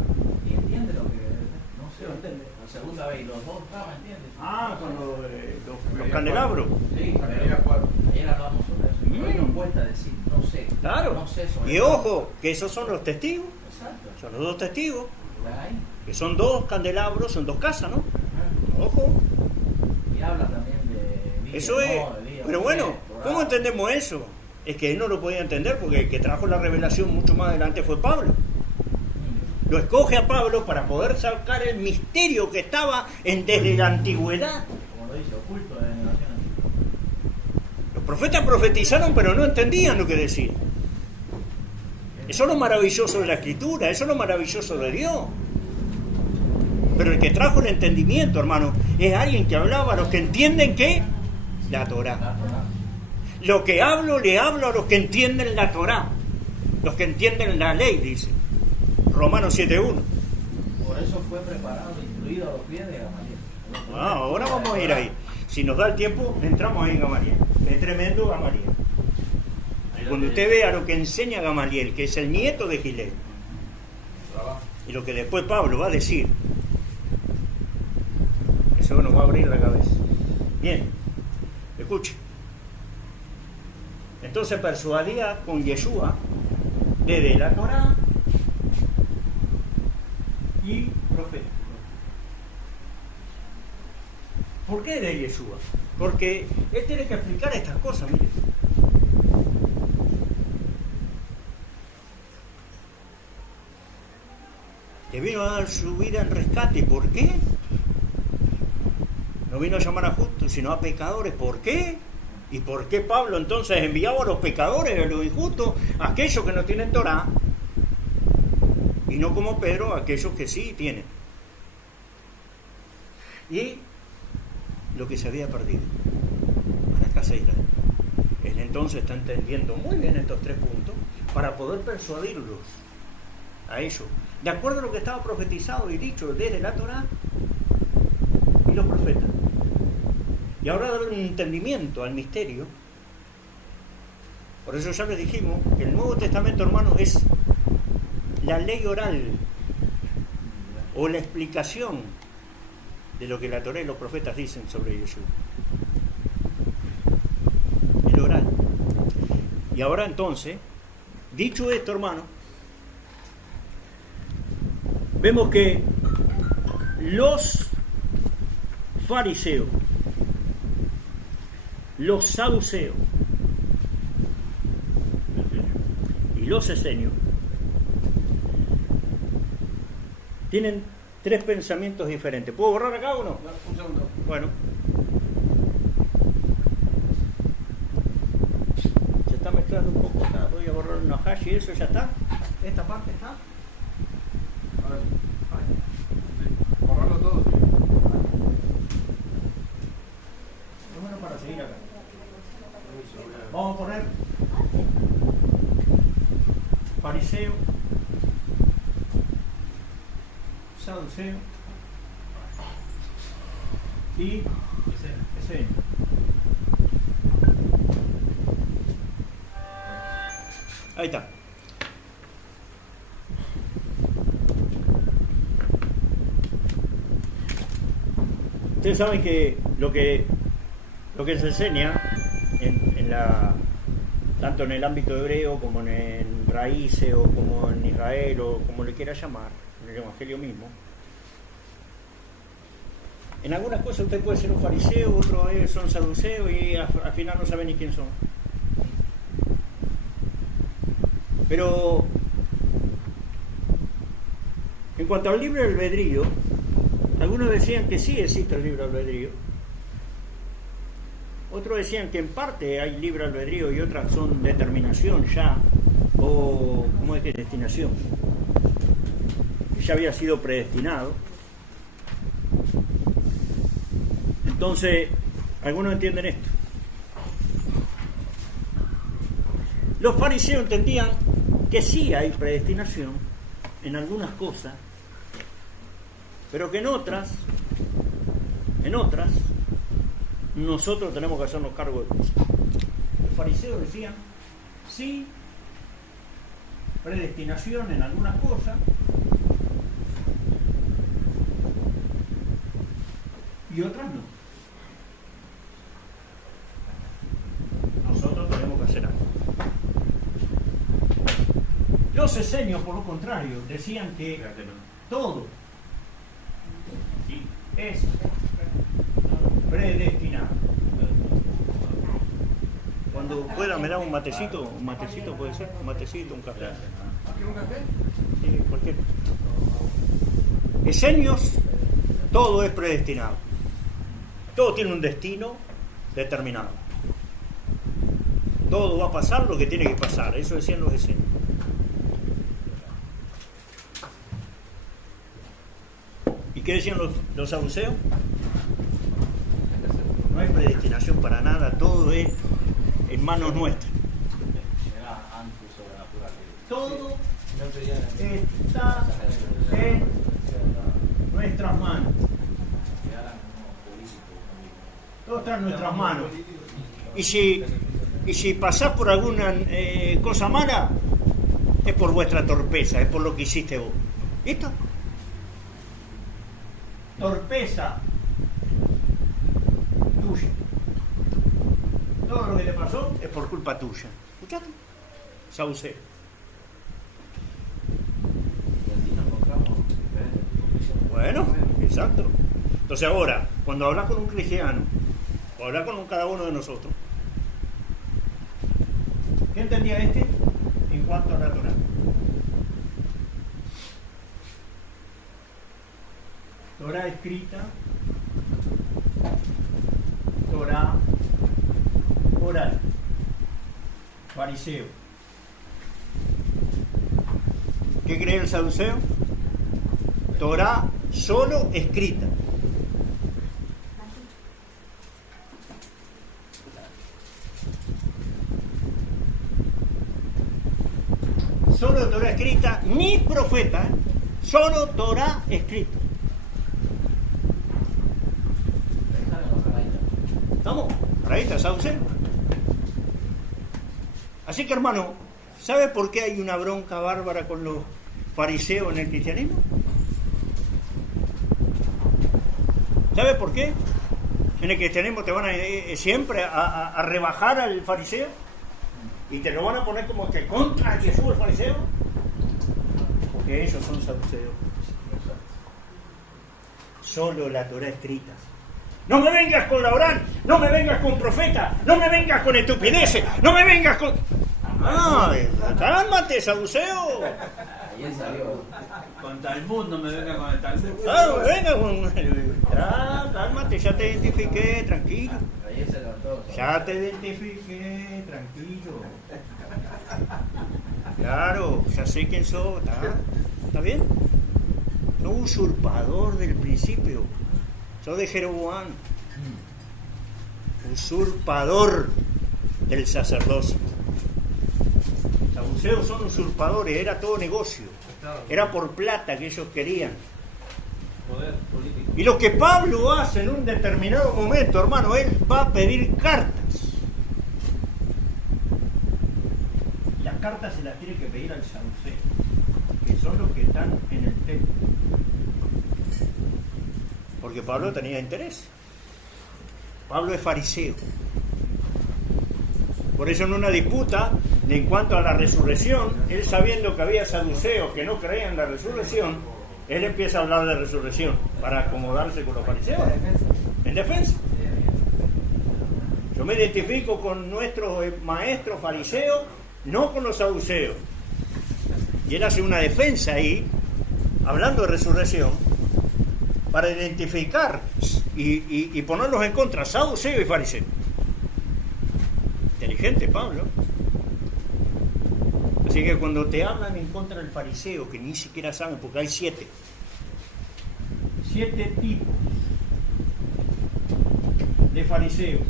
y entiende lo que no sé, Sí, entiende. la segunda vez y los dos estaban, ¿entiendes? Ah, cuando los candelabros. Sí, Zacarías 4. ayer hablamos sobre eso. Y hoy no cuesta decir, no sé. Claro. No sé sobre Y eso. ojo, que esos son los testigos. Exacto. Son los dos testigos. ¿Ven ahí? Que son dos candelabros, son dos casas, ¿no? Ah. Ojo. Y habla también de día, Eso es. no, de día, Pero no bueno, sé, ¿cómo programa. entendemos eso? Es que él no lo podía entender porque el que trajo la revelación mucho más adelante fue Pablo. Lo escoge a Pablo para poder sacar el misterio que estaba desde la antigüedad. Como lo dice, oculto de generación. Los profetas profetizaron pero no entendían lo que decían. Eso es lo maravilloso de la Escritura, eso es lo maravilloso de Dios. Pero el que trajo el entendimiento, hermano, es alguien que hablaba a los que entienden ¿qué? La Torá. Lo que hablo, le hablo a los que entienden la Torá. Los que entienden la ley, dice. Romanos 7.1. Por eso fue preparado e instruido a los pies de Gamaliel. Ahora vamos a ir ahí. Si nos da el tiempo, entramos ahí en Gamaliel. Es tremendo Gamaliel. Y cuando usted vea lo que enseña Gamaliel, que es el nieto de Gilel, y lo que después Pablo va a decir, eso nos va a abrir la cabeza. Bien, escuche. Entonces persuadía con Yeshua desde la Torá y profeta. ¿Por qué de Yeshua? Porque él tiene que explicar estas cosas, mire. Que vino a dar su vida en rescate. ¿Por qué? No vino a llamar a justos, sino a pecadores. ¿Por qué? ¿Y por qué Pablo entonces enviaba a los pecadores, a los injustos, a aquellos que no tienen Torá? Y no como Pedro, a aquellos que sí tienen. Y lo que se había perdido, a la casa de Israel. Él entonces está entendiendo muy bien estos 3 puntos para poder persuadirlos a ellos, de acuerdo a lo que estaba profetizado y dicho desde la Torá y los profetas. Y ahora darle un entendimiento al misterio. Por eso ya les dijimos que el Nuevo Testamento, hermanos, es la ley oral o la explicación de lo que la Torá y los profetas dicen sobre Yeshua. El oral. Y ahora entonces, dicho esto, hermano, vemos que los fariseos, los saduceos y los esenios tienen 3 pensamientos diferentes. ¿Puedo borrar acá o no? Un segundo. Bueno. Se está mezclando un poco acá. Voy a borrar una hash y eso ya está. Esta parte está. Ahora sí. Sí. Borrarlo todo. Es bueno para seguir acá. Permiso, voy a- Vamos a poner fariseo, saduceo y esenios. Ahí está. Ustedes saben que lo que se enseña tanto en el ámbito hebreo como en raíces o como en Israel o como le quiera llamar, en el Evangelio mismo, en algunas cosas usted puede ser un fariseo, otros son saduceos y al final no sabe ni quién son. Pero en cuanto al libre albedrío, algunos decían que sí existe el libre albedrío, otros decían que en parte hay libre albedrío y otras son determinación ya, o ¿cómo es que destinación? Que ya había sido predestinado. Entonces, algunos entienden esto. Los fariseos entendían que sí hay predestinación en algunas cosas, pero que en otras nosotros tenemos que hacernos cargo de cosas. Los fariseos decían sí, predestinación en algunas cosas, y otras no. Nosotros tenemos que hacer algo. Los esenios, por lo contrario, decían que todo es predestinado. Cuando pueda me da un matecito puede ser, un matecito, un café. ¿Un café? Sí, cualquier. Esenios, todo es predestinado. Todo tiene un destino determinado. Todo va a pasar lo que tiene que pasar. Eso decían los esenios. ¿Y qué decían los saduceos? No hay predestinación para nada, todo es en manos nuestras. Todo está en nuestras manos. Todo está en nuestras manos. Y si pasás por alguna cosa mala, es por vuestra torpeza, es por lo que hiciste vos. ¿Listo? Torpeza tuya. Todo lo que te pasó es por culpa tuya. ¿Escuchaste? Saduceo. Bueno, exacto. Entonces ahora, cuando hablas con un cristiano, o hablas con cada uno de nosotros, ¿qué entendía este en cuanto a la Torá? Torá escrita, Torá oral, fariseo. ¿Qué cree el saduceo? Torá solo escrita. Solo Torá escrita, ni profeta, solo Torá escrita. ¿Estamos? Ahí está, saduceo. Así que, hermano, ¿sabe por qué hay una bronca bárbara con los fariseos en el cristianismo? ¿Sabe por qué? En el cristianismo te van a siempre a rebajar al fariseo y te lo van a poner como que contra Jesús el fariseo, porque ellos son saduceos. Solo la Torá escrita. No me vengas con la oral, no me vengas con profeta, no me vengas con estupideces, no me vengas con... ¡Cálmate, saduceo! Ahí salió. Con Talmud no me venga con el Talmud. Claro, venga con... Cálmate, ya te identifiqué, tranquilo. Ahí se levantó. Ya te identifiqué, tranquilo. Claro, ya sé quién sos, ¿está bien? No usurpador del principio. Sos de Jeroboam. Usurpador. del sacerdocio. Los saduceos son usurpadores, era todo negocio. Era por plata que ellos querían. Poder político. Y lo que Pablo hace en un determinado momento, hermano, él va a pedir cartas. Las cartas se las tiene que pedir al saduceo, que son los que están en el templo. Porque Pablo tenía interés. Pablo es fariseo. Por eso en una disputa en cuanto a la resurrección, él sabiendo que había saduceos que no creían en la resurrección, él empieza a hablar de resurrección para acomodarse con los fariseos. En defensa. Yo me identifico con nuestros maestros fariseos, no con los saduceos. Y él hace una defensa ahí, hablando de resurrección, para identificar y ponerlos en contra, saduceo y fariseo. Inteligente Pablo. Así que cuando te hablan en contra del fariseo, que ni siquiera saben, porque hay 7 tipos de fariseos.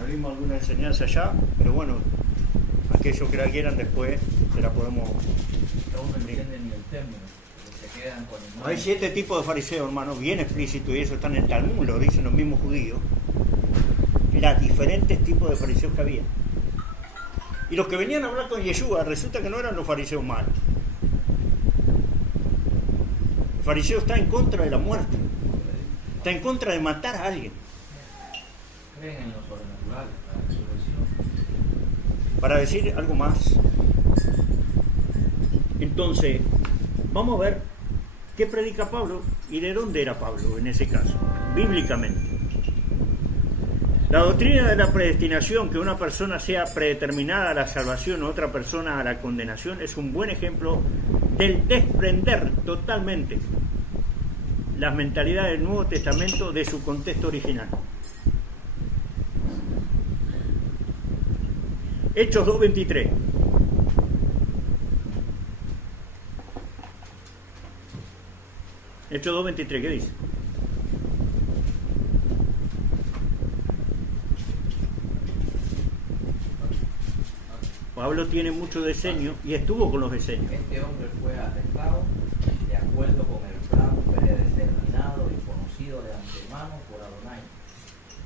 Abrimos alguna enseñanza allá, pero bueno, aquellos que la quieran después se la podemos... Aún no entienden ni el término, porque se quedan con el... Hay 7 tipos de fariseos, hermano, bien explícito, y eso está en el Talmud, lo dicen los mismos judíos. Mira, diferentes tipos de fariseos que había. Y los que venían a hablar con Yeshua, resulta que no eran los fariseos malos. El fariseo está en contra de la muerte, está en contra de matar a alguien. Creen en lo sobrenatural, la resurrección. Para decir algo más, entonces, vamos a ver qué predica Pablo y de dónde era Pablo en ese caso, bíblicamente. La doctrina de la predestinación, que una persona sea predeterminada a la salvación o otra persona a la condenación, es un buen ejemplo del desprender totalmente las mentalidades del Nuevo Testamento de su contexto original. Hechos 2:23. Hechos 2:23, ¿qué dice? Pablo tiene mucho diseño y estuvo con los diseños. Este hombre fue arrestado de acuerdo con el plan predeterminado y conocido de antemano por Adonai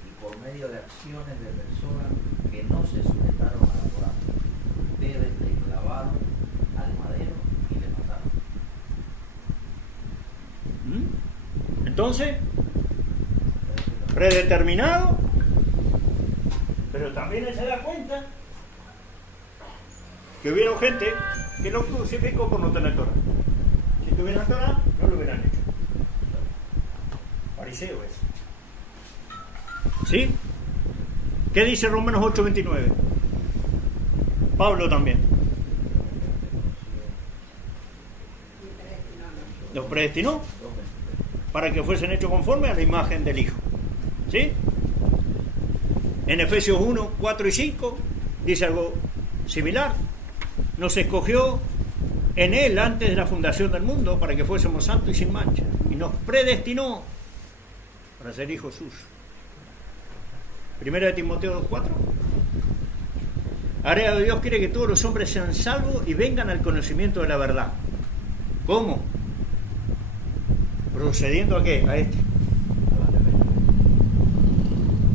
y por medio de acciones de personas que no se sujetaron a la Torá. Ustedes le clavaron al madero y le mataron. Entonces, predeterminado, pero también él se da cuenta que hubieron gente que no crucificó por no tener Torah. Si tuvieran Torah, no lo hubieran hecho. Fariseo es. ¿Sí? ¿Qué dice Romanos 8:29? Pablo también. Los predestinó para que fuesen hechos conforme a la imagen del Hijo. ¿Sí? En Efesios 1, 4 y 5 dice algo similar. Nos escogió en Él antes de la fundación del mundo para que fuésemos santos y sin mancha. Y nos predestinó para ser hijos suyos. Primera de Timoteo 2:4. Ahora Dios quiere que todos los hombres sean salvos y vengan al conocimiento de la verdad. ¿Cómo? ¿Procediendo a qué? A este.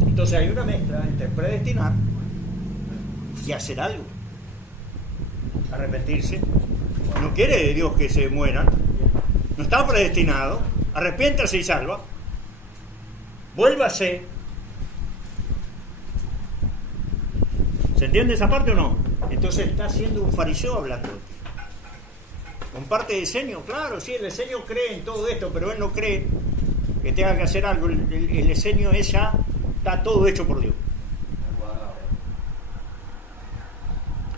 Entonces hay una mezcla entre predestinar y hacer algo. Arrepentirse. No quiere Dios que se mueran. No está predestinado. Arrepiéntase y salva. Vuélvase. ¿Se entiende esa parte o no? Entonces está siendo un fariseo hablando. Con parte de diseño, claro, sí, el diseño cree en todo esto, pero él no cree que tenga que hacer algo. El diseño es ya, está todo hecho por Dios.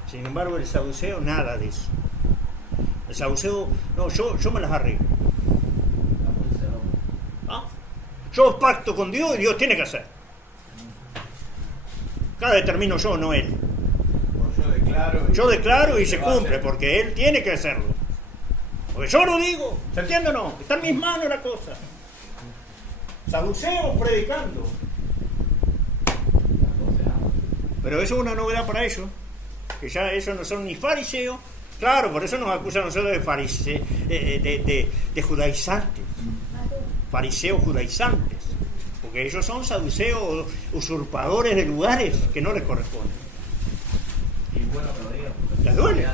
Sin embargo, el saduceo, nada de eso. El saduceo, no, yo me las arreglo. ¿Ah? Yo pacto con Dios y Dios tiene que hacer. Cada determino yo, no él. Yo declaro y se cumple, porque él tiene que hacerlo. Porque yo lo digo, ¿se entiende o no? Está en mis manos la cosa. saduceos predicando. Pero eso es una novedad para ellos, que ya ellos no son ni fariseos. Claro, por eso nos acusan a nosotros de judaizantes, fariseos judaizantes, porque ellos son saduceos, usurpadores de lugares que no les corresponden. Y bueno que lo digan. ¿Les duele?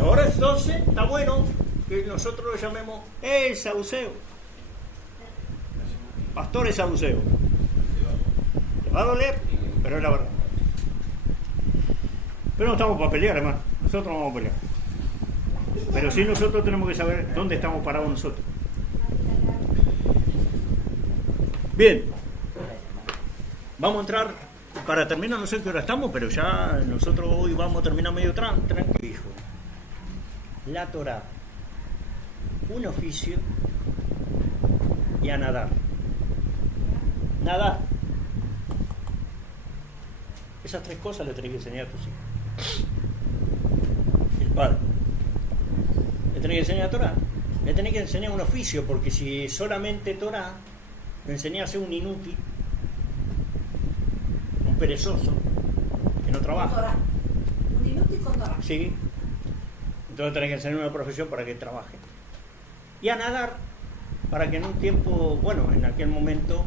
Ahora entonces está bueno que nosotros lo llamemos el saduceo, pastores saduceos. Les va a doler, pero es la verdad. Pero no estamos para pelear, hermano. Nosotros no vamos a pelear. Pero sí nosotros tenemos que saber dónde estamos parados nosotros. Bien. Vamos a entrar, para terminar, no sé qué hora estamos, pero ya nosotros hoy vamos a terminar medio tranquilo. Dijo, la Torá, un oficio y a nadar. Nadar. Esas tres cosas le tenés que enseñar a tus hijos. El padre. Le tenés que enseñar Torá. Le tenés que enseñar un oficio, porque si solamente Torá, le enseñás a ser un inútil, un perezoso, que no trabaja. Torá. Un inútil con Torá. Sí. Entonces tenés que enseñar una profesión para que trabaje. Y a nadar, para que en un tiempo, bueno, en aquel momento,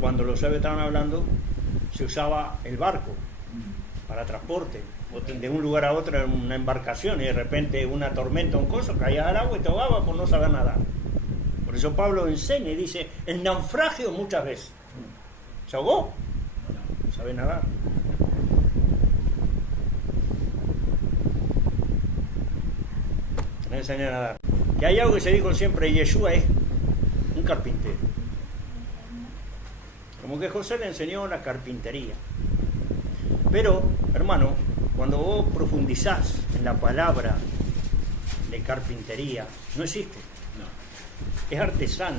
cuando los sabios estaban hablando, se usaba el barco para transporte, o de un lugar a otro en una embarcación, y de repente una tormenta, un coso, caías al agua y te ahogabas por no saber nadar. Por eso Pablo enseña y dice, el naufragio muchas veces. ¿Se ahogó? No sabe nadar. Tenés que enseñar a nadar. Y hay algo que se dijo siempre, Yeshua es un carpintero. Como que José le enseñó la carpintería. Pero, hermano, cuando vos profundizás en la palabra de carpintería, no existe. No. Es artesano,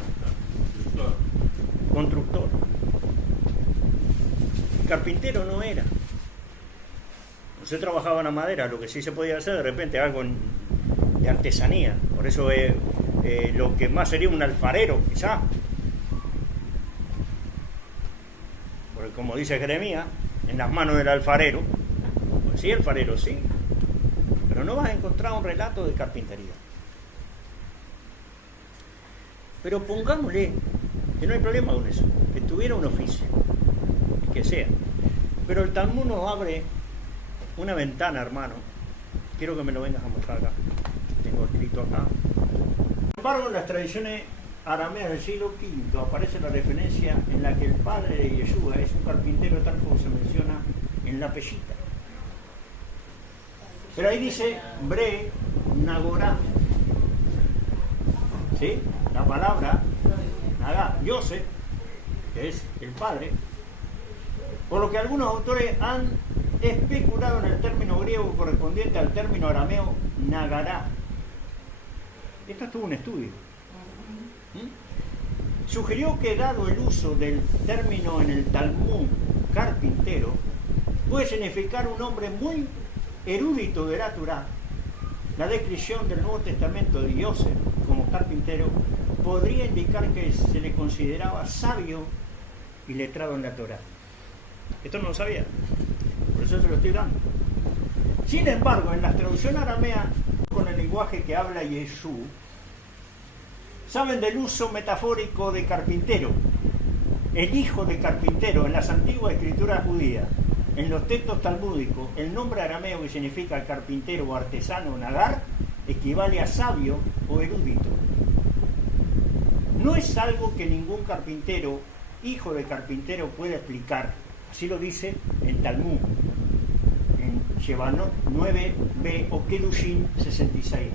No. constructor. Carpintero no era. José trabajaba en la madera, lo que sí se podía hacer de repente algo de artesanía. Por eso lo que más sería un alfarero, quizá. Porque como dice Jeremías, en las manos del alfarero, pues sí, alfarero sí, pero no vas a encontrar un relato de carpintería. Pero pongámosle que no hay problema con eso, que tuviera un oficio, que sea. Pero el Talmud nos abre una ventana, hermano. Quiero que me lo vengas a mostrar acá. Tengo escrito acá. Sin embargo, en las tradiciones arameas del siglo V aparece la referencia en la que el padre de Yeshua es un carpintero, tal como se menciona en la Pellita. Pero ahí dice Bre Nagorá. ¿Sí? La palabra Nagá, Yosef, que es el padre, por lo que algunos autores han especulado en el término griego correspondiente al término arameo Nagará. Esto estuvo un estudio. Sugirió que dado el uso del término en el Talmud carpintero, puede significar un hombre muy erudito de la Torá. La descripción del Nuevo Testamento de Yosef como carpintero podría indicar que se le consideraba sabio y letrado en la Torá. Esto no lo sabía, por eso se lo estoy dando. Sin embargo, en la traducción aramea, con el lenguaje que habla Yeshua, saben del uso metafórico de carpintero, el hijo de carpintero. En las antiguas escrituras judías, en los textos talmúdicos, el nombre arameo que significa carpintero o artesano, nagar, equivale a sabio o erudito. No es algo que ningún carpintero, hijo de carpintero, pueda explicar. Así lo dice en Talmud, en Shevanot 9b o Kedushin 66.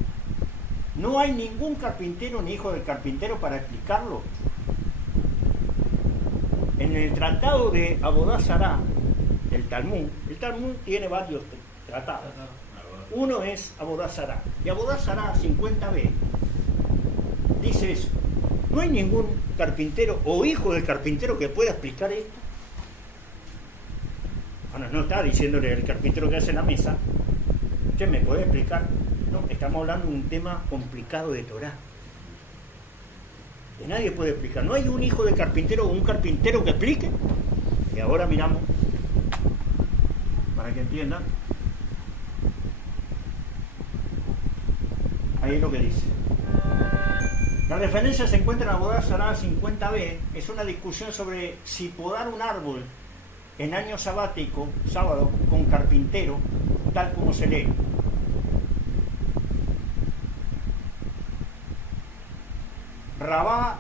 No hay ningún carpintero ni hijo de carpintero para explicarlo. En el tratado de Abodá Zará, el Talmud tiene varios tratados. Uno es Abodá Zará. Y Abodá Zará 50b dice eso. No hay ningún carpintero o hijo de carpintero que pueda explicar esto. Bueno, no está diciéndole al carpintero que hace la mesa, ¿usted me puede explicar? No, estamos hablando de un tema complicado de Torá. que nadie puede explicar. No hay un hijo de carpintero o un carpintero que explique. Y ahora miramos, para que entiendan, ahí es lo que dice. La referencia se encuentra en la Abodá Zará 50b. Es una discusión sobre si podar un árbol en año sabático, sábado, con carpintero, tal como se lee. Rabá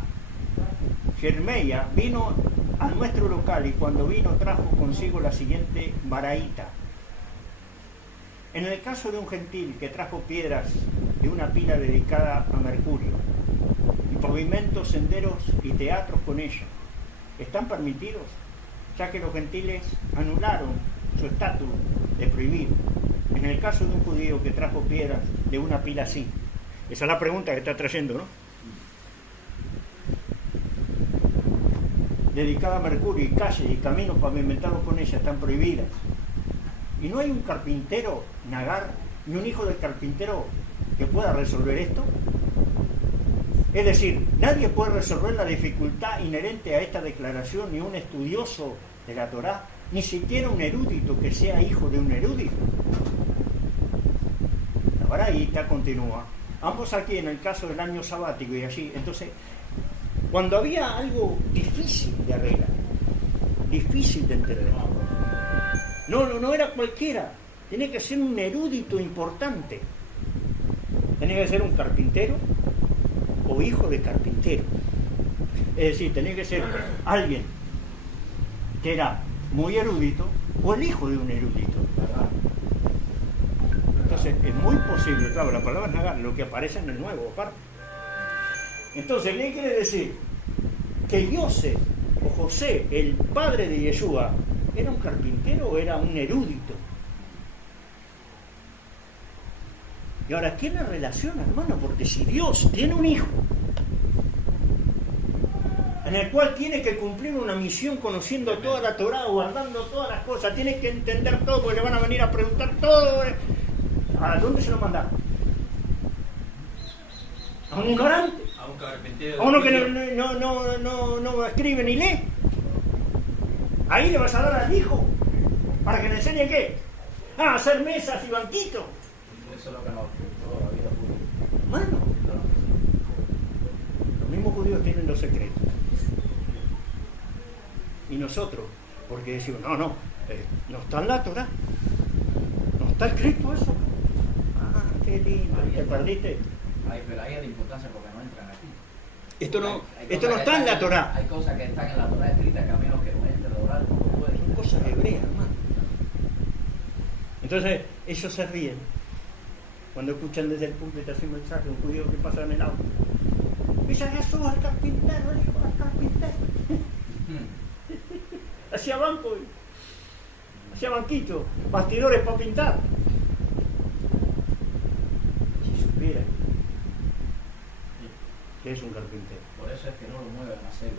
Jermeya vino a nuestro local y cuando vino trajo consigo la siguiente baraíta. En el caso de un gentil que trajo piedras de una pila dedicada a Mercurio y pavimentos, senderos y teatros con ella, ¿están permitidos? Ya que los gentiles anularon su estatus de prohibido. En el caso de un judío que trajo piedras de una pila así. Esa es la pregunta que está trayendo, ¿no? Dedicada a Mercurio y calles y caminos pavimentados con ella están prohibidas. Y no hay un carpintero, Nagar, ni un hijo del carpintero que pueda resolver esto. Es decir, nadie puede resolver la dificultad inherente a esta declaración, ni un estudioso de la Torá, ni siquiera un erudito que sea hijo de un erudito. La baraíta continúa. Ambos aquí en el caso del año sabático y allí. Entonces, cuando había algo difícil de arreglar, difícil de entender, no era cualquiera, tenía que ser un erudito importante, tenía que ser un carpintero o hijo de carpintero, es decir, tenía que ser alguien que era muy erudito o el hijo de un erudito. Entonces es muy posible, claro, la palabra nagar, lo que aparece en el Nuevo aparte. Entonces, ¿qué quiere decir? Que Yosef o José, el padre de Yeshua, ¿era un carpintero o era un erudito? Y ahora, ¿quién la relaciona, hermano? Porque si Dios tiene un hijo en el cual tiene que cumplir una misión conociendo toda la Torá, guardando todas las cosas, tiene que entender todo, porque le van a venir a preguntar todo, ¿a dónde se lo mandaron? ¿A un ignorante? A un carpintero. A uno que no escribe ni lee. Ahí le vas a dar al hijo para que le enseñe qué. A hacer mesas y banquitos. Eso es lo que nos toda la vida judía. Bueno, los mismos judíos tienen los secretos. Y nosotros, porque decimos, no está en la Torá. No está escrito eso. Ah, qué lindo. ¿Te perdiste? Pero ahí es la importancia porque no entran aquí. Esto no cosas está en la Torá. Hay cosas que están en la Torá escritas que a menos que no entre a orar no lo pueden. Son cosas hebreas, hermano. Entonces, ellos se ríen cuando escuchan desde el púlpito así un mensaje, un judío que pasa en el auto. Dice Jesús, el carpintero, el hijo del carpintero. Hacía banco, hacía banquito, bastidores para pintar. Si supieran que es un carpintero. Por eso es que no lo mueven a hacerlo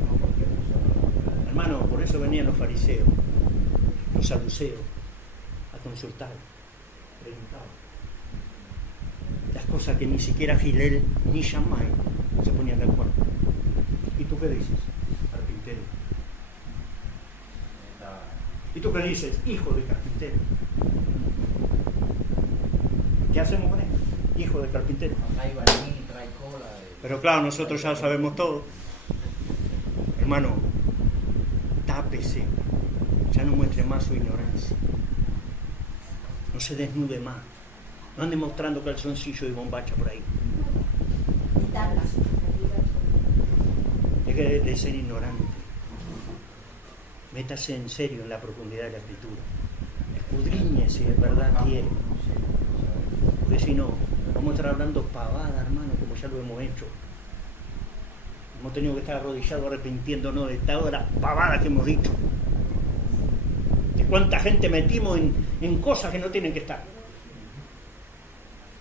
no cualquier persona. Hermano, por eso venían los fariseos, los saduceos, a consultar, preguntaban. Las cosas que ni siquiera Gilel ni Shammai se ponían de acuerdo. ¿Y tú qué dices? Carpintero. ¿Y tú qué dices? Hijo de carpintero. ¿Qué hacemos con él? Hijo de carpintero. Trae barniz, trae cola. Pero claro, nosotros ya sabemos todo. Hermano, tápese. Ya no muestre más su ignorancia. No se desnude más. No ande mostrando calzoncillo y bombacha por ahí. Quitarlas. Deje de ser ignorante. Métase en serio en la profundidad de la escritura. Escudriñe si de verdad quiere. Porque si no, vamos a estar hablando pavada, hermano, como ya lo hemos hecho. Hemos tenido que estar arrodillados arrepintiéndonos de toda la pavada que hemos dicho. De cuánta gente metimos en cosas que no tienen que estar.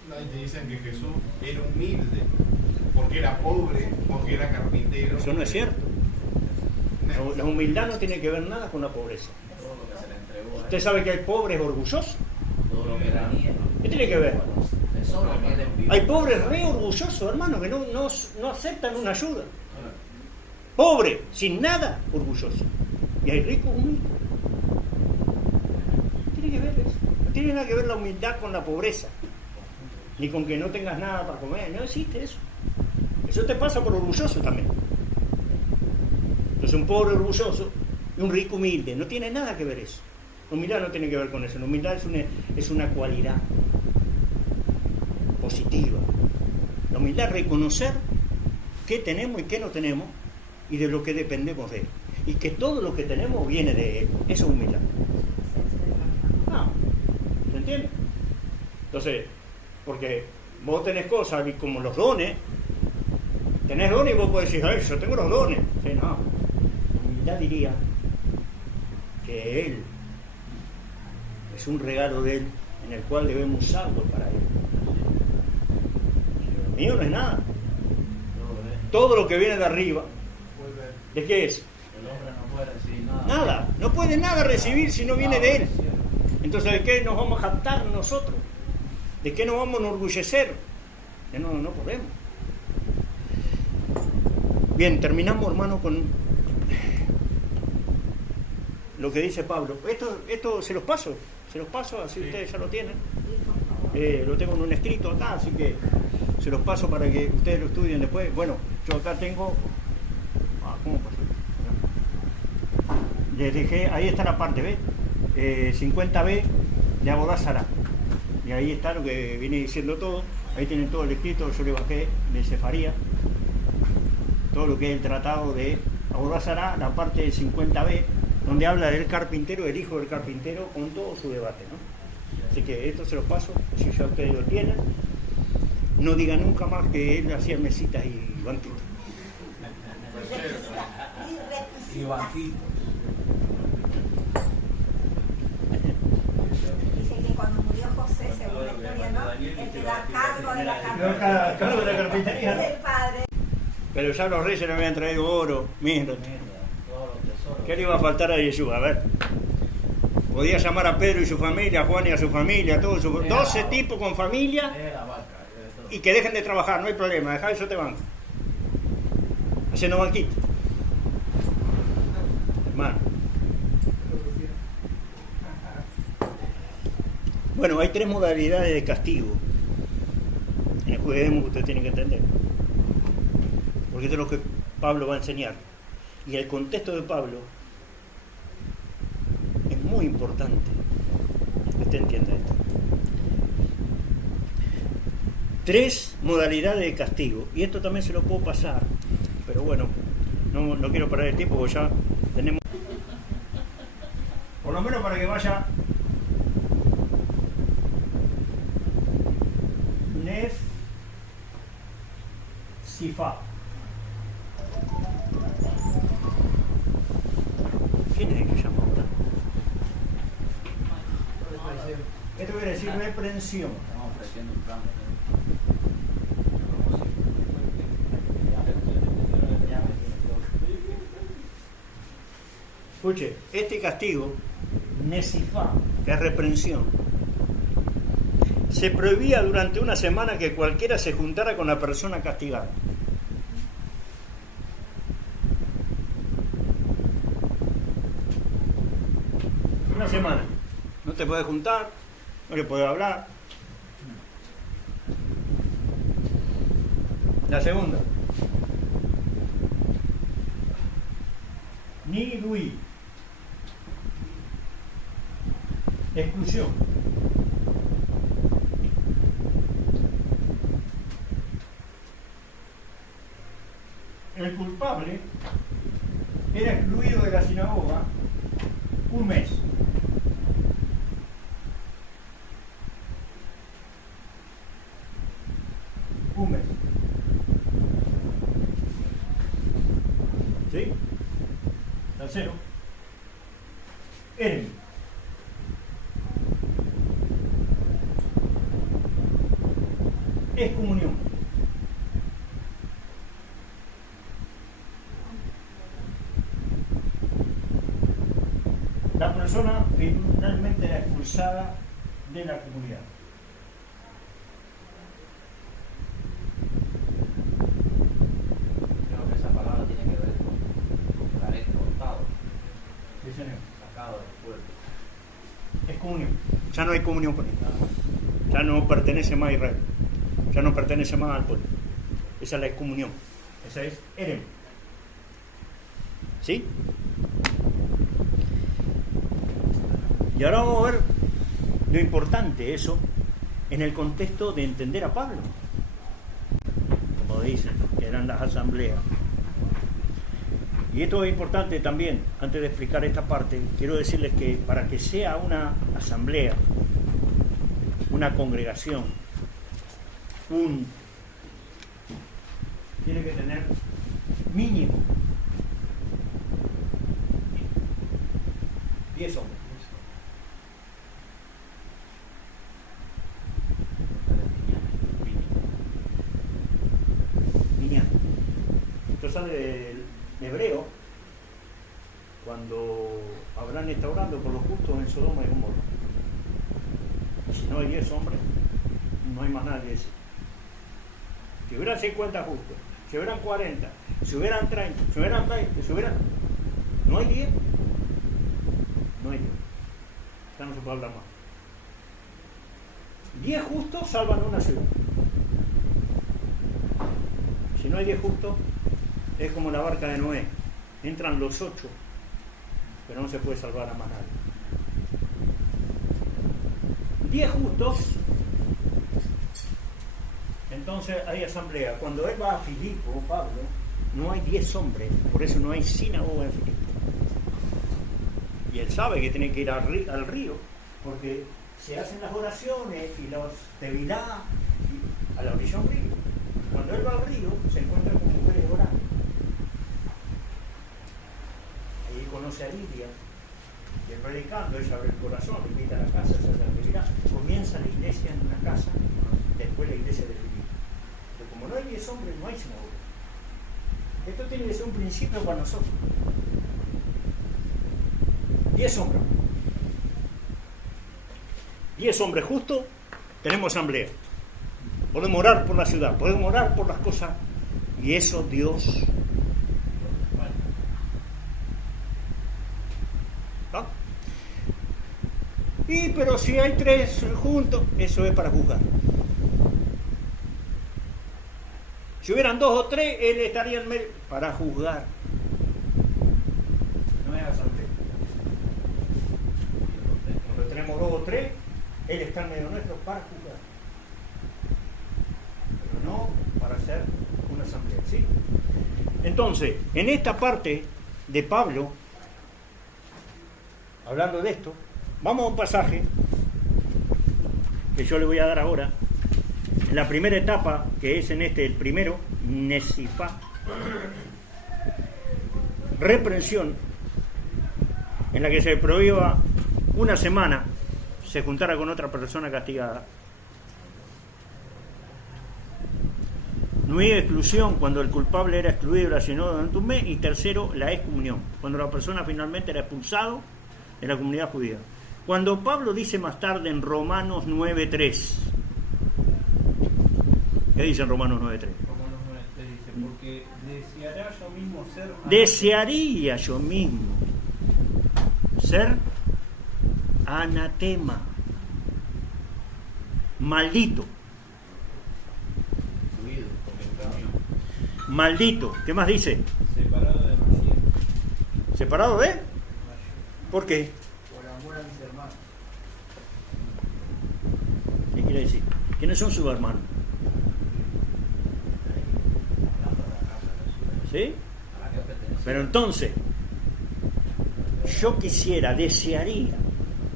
No, y te dicen que Jesús era humilde, porque era pobre, porque era carpintero. Eso no es cierto. La humildad no tiene que ver nada con la pobreza. Todo lo que se le entregó. ¿Usted sabe que el pobre es orgulloso? Todo lo que tenía. ¿Qué tiene que ver? Jesús solo quieren vivir. Hay pobres re orgullosos, hermano, que no aceptan una ayuda. Pobre, sin nada, orgulloso. Y hay ricos humildes. No tiene que ver eso. No tiene nada que ver la humildad con la pobreza. Ni con que no tengas nada para comer. No existe eso. Eso te pasa por orgulloso también. Entonces un pobre orgulloso y un rico humilde. No tiene nada que ver eso. La humildad no tiene que ver con eso. La humildad es una cualidad positiva. La humildad es reconocer qué tenemos y qué no tenemos y de lo que dependemos de él. Y que todo lo que tenemos viene de él. Eso es humildad. No, ¿se entiende? Entonces, porque vos tenés cosas y como los dones, tenés dones y vos podés decir, yo tengo los dones. Sí, no. La humildad diría que él es un regalo de él en el cual debemos usarlo para él. El mío no es nada. Todo lo que viene de arriba, ¿de qué es? El hombre no puede recibir nada. Nada, no puede nada recibir si no viene de él. Entonces, ¿de qué nos vamos a jactar nosotros? ¿De qué nos vamos a enorgullecer? No podemos. Bien, terminamos, hermano, con lo que dice Pablo. Esto se los paso, así ustedes ya lo tienen. Lo tengo en un escrito acá, así que se los paso para que ustedes lo estudien después. Bueno, yo acá tengo... ¿cómo pasó? Les dejé, ahí está la parte, ¿ves? 50b de Abodá Zará. Y ahí está lo que viene diciendo todo. Ahí tienen todo el escrito, yo le bajé de Sefaría. Todo lo que es el tratado de Abodá Zará, la parte de 50b, donde habla del carpintero, el hijo del carpintero, con todo su debate, ¿no? Así que esto se los paso, si ya ustedes lo tienen. No digan nunca más que él hacía mesitas y banquitos. Y banquitos. Dice que cuando murió José, según la historia, ¿no? Él te da cargo de la Cargo de la carpintería, ¿no? del padre. Pero ya los reyes le habían traído oro, mira. Todos los tesoros. ¿Qué le iba a faltar a Yeshua? A ver. Podía llamar a Pedro y su familia, a Juan y a su familia, todos 12 tipos con familia La vaca, y que dejen de trabajar, no hay problema, dejá eso te banco. Haciendo banquito. Hermano. Bueno, hay 3 modalidades de castigo en el judaísmo que ustedes tienen que entender. Porque esto es lo que Pablo va a enseñar. Y el contexto de Pablo es muy importante que usted entienda esto. 3 modalidades de castigo. Y esto también se lo puedo pasar. Pero bueno, no quiero perder el tiempo porque ya tenemos... Por lo menos para que vaya... Nef Sifa. ¿Quién es el que llama ahora? Esto quiere decir reprensión. Estamos ofreciendo un plan. Escuche, este castigo, Nesifá, que es reprensión, se prohibía durante una semana que cualquiera se juntara con la persona castigada. Una semana. No te puedes juntar, no le puedes hablar. La segunda. Nidui. Exclusión. El culpable era excluido de la sinagoga un mes. Un mes. ¿Sí? Tercero. Eremi. Excomunión. La persona finalmente era expulsada de la comunidad. Sacado del pueblo. Es comunión. Ya no hay comunión con él. Ya no pertenece más a Israel. Ya no pertenece más al pueblo. Esa es la excomunión. Esa es Erem. ¿Sí? Y ahora vamos a ver lo importante eso en el contexto de entender a Pablo. Como dicen, que eran las asambleas. Y esto es importante también, antes de explicar esta parte, quiero decirles que para que sea una asamblea, una congregación, tiene que tener mínimo 10 hombres. Niña. Esto sale del Hebreo, cuando Abraham está orando por los justos en Sodoma y Gomorra. Y si no hay 10 hombres, no hay más nadie. Si hubieran 50 justos, si hubieran 40, si hubieran 30, si hubieran 20, si hubieran... ¿No hay 10? No hay 10. Ya no se puede hablar más. 10 justos salvan una ciudad. Si no hay 10 justos, es como la barca de Noé. Entran los 8, pero no se puede salvar a más nadie. 10 justos, entonces hay asamblea. Cuando él va a Filipo, Pablo, no hay 10 hombres, por eso no hay sinagoga en Filipo. Y él sabe que tiene que ir al río, porque se hacen las oraciones y la austeridad a la orilla de un río. Cuando él va al río, se encuentra con mujeres orando. Ahí conoce a Lidia, y él predicando, ella abre el corazón, le invita a la casa, se tranquilidad. Comienza la iglesia en una casa, después la iglesia de Filipo. Pero como no hay 10 hombres, no hay sinagoga. Esto tiene que ser un principio para nosotros. 10 hombres. 10 hombres justos, tenemos asamblea. Podemos orar por la ciudad, podemos orar por las cosas, y eso Dios. ¿No? Pero si hay 3 juntos, eso es para juzgar. Si hubieran 2 o 3, él estaría en medio para juzgar. No es asamblea. Cuando tenemos 2 o 3, él está en medio nuestro para juzgar. No para hacer una asamblea, ¿sí? Entonces, en esta parte de Pablo, hablando de esto, vamos a un pasaje que yo le voy a dar ahora, en la primera etapa, que es en el primero, Nesifá, reprensión, en la que se prohíba una semana se juntara con otra persona castigada. No hay exclusión cuando el culpable era excluido de la sinagoga durante un mes. Y tercero, la excomunión, cuando la persona finalmente era expulsado de la comunidad judía. Cuando Pablo dice más tarde en Romanos 9:3, ¿qué dice en Romanos 9:3? Romanos 9:3 dice, porque desearía yo mismo ser... Desearía yo mismo ser anatema, maldito. Maldito. ¿Qué más dice? Separado de Mashiach. ¿Separado de? ¿Por qué? Por amor a mis hermanos. ¿Qué quiere decir? ¿Quiénes son sus hermanos? ¿Sí? Pero entonces, yo desearía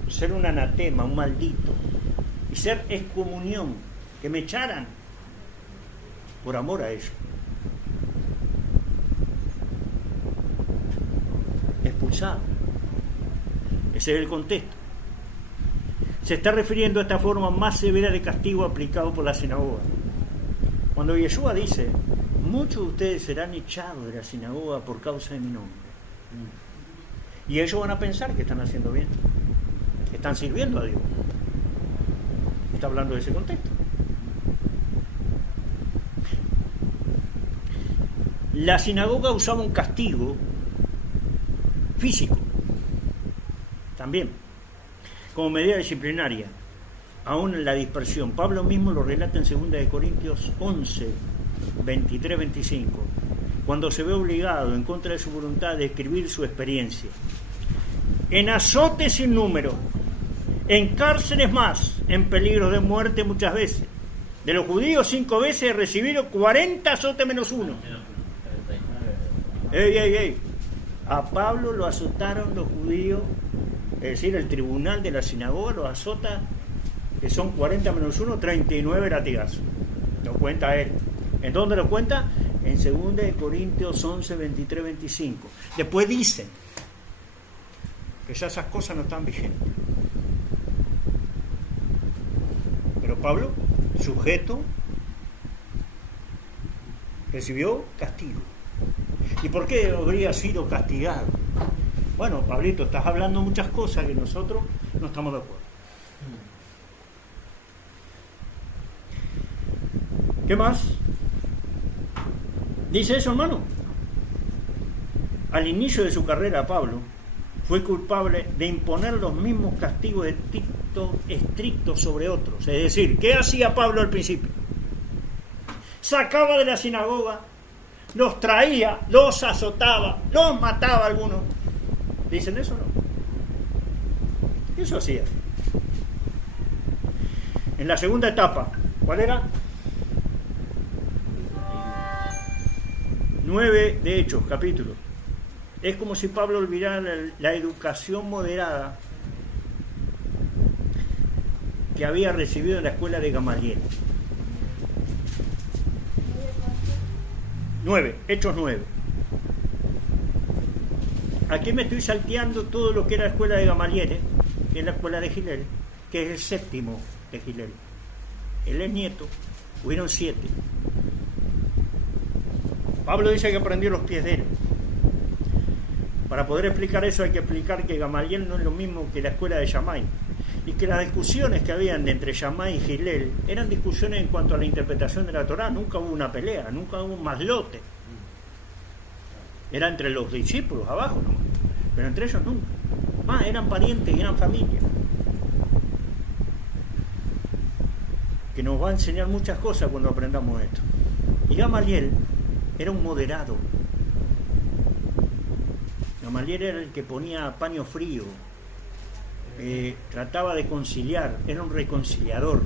ser un anatema, un maldito, y ser excomunión, que me echaran por amor a ellos. Expulsado. Ese es el contexto. Se está refiriendo a esta forma más severa de castigo aplicado por la sinagoga. Cuando Yeshua dice, muchos de ustedes serán echados de la sinagoga por causa de mi nombre. Y ellos van a pensar que están haciendo bien, que están sirviendo a Dios. Está hablando de ese contexto. La sinagoga usaba un castigo físico, también, como medida disciplinaria, aún en la dispersión. Pablo mismo lo relata en 2 Corintios 11, 23, 25, cuando se ve obligado, en contra de su voluntad, de escribir su experiencia. En azotes sin número, en cárceles más, en peligros de muerte muchas veces. De los judíos 5 veces he recibido 40 azotes menos uno. ¡Ey! A Pablo lo azotaron los judíos, es decir, el tribunal de la sinagoga lo azota, que son 40 menos 1, 39 latigazos. Lo cuenta él. ¿En dónde lo cuenta? En 2 Corintios 11, 23, 25. Después dicen que ya esas cosas no están vigentes. Pero Pablo, sujeto, recibió castigo. ¿Y por qué habría sido castigado? Bueno, Pablito, estás hablando muchas cosas que nosotros no estamos de acuerdo. ¿Qué más? Dice eso, hermano. Al inicio de su carrera, Pablo fue culpable de imponer los mismos castigos estrictos sobre otros. Es decir, ¿qué hacía Pablo al principio? Sacaba de la sinagoga, los traía, los azotaba, los mataba a algunos. ¿Dicen eso o no? Eso hacía. En la segunda etapa, ¿cuál era? 9 de Hechos, capítulo. Es como si Pablo olvidara la educación moderada que había recibido en la escuela de Gamaliel. 9, Hechos 9. Aquí me estoy salteando todo lo que era la escuela de Gamaliel, que es la escuela de Gilel, que es el séptimo de Gilel. Él es nieto, hubieron 7. Pablo dice que aprendió los pies de él. Para poder explicar eso hay que explicar que Gamaliel no es lo mismo que la escuela de Shammai, y que las discusiones que habían entre Shammai y Gilel eran discusiones en cuanto a la interpretación de la Torá. Nunca hubo una pelea, nunca hubo un maslote. Era entre los discípulos abajo, ¿no? Pero entre ellos nunca. Más, eran parientes y eran familia. Que nos va a enseñar muchas cosas cuando aprendamos esto. Y Gamaliel era un moderado. Gamaliel era el que ponía paño frío, trataba de conciliar, era un reconciliador.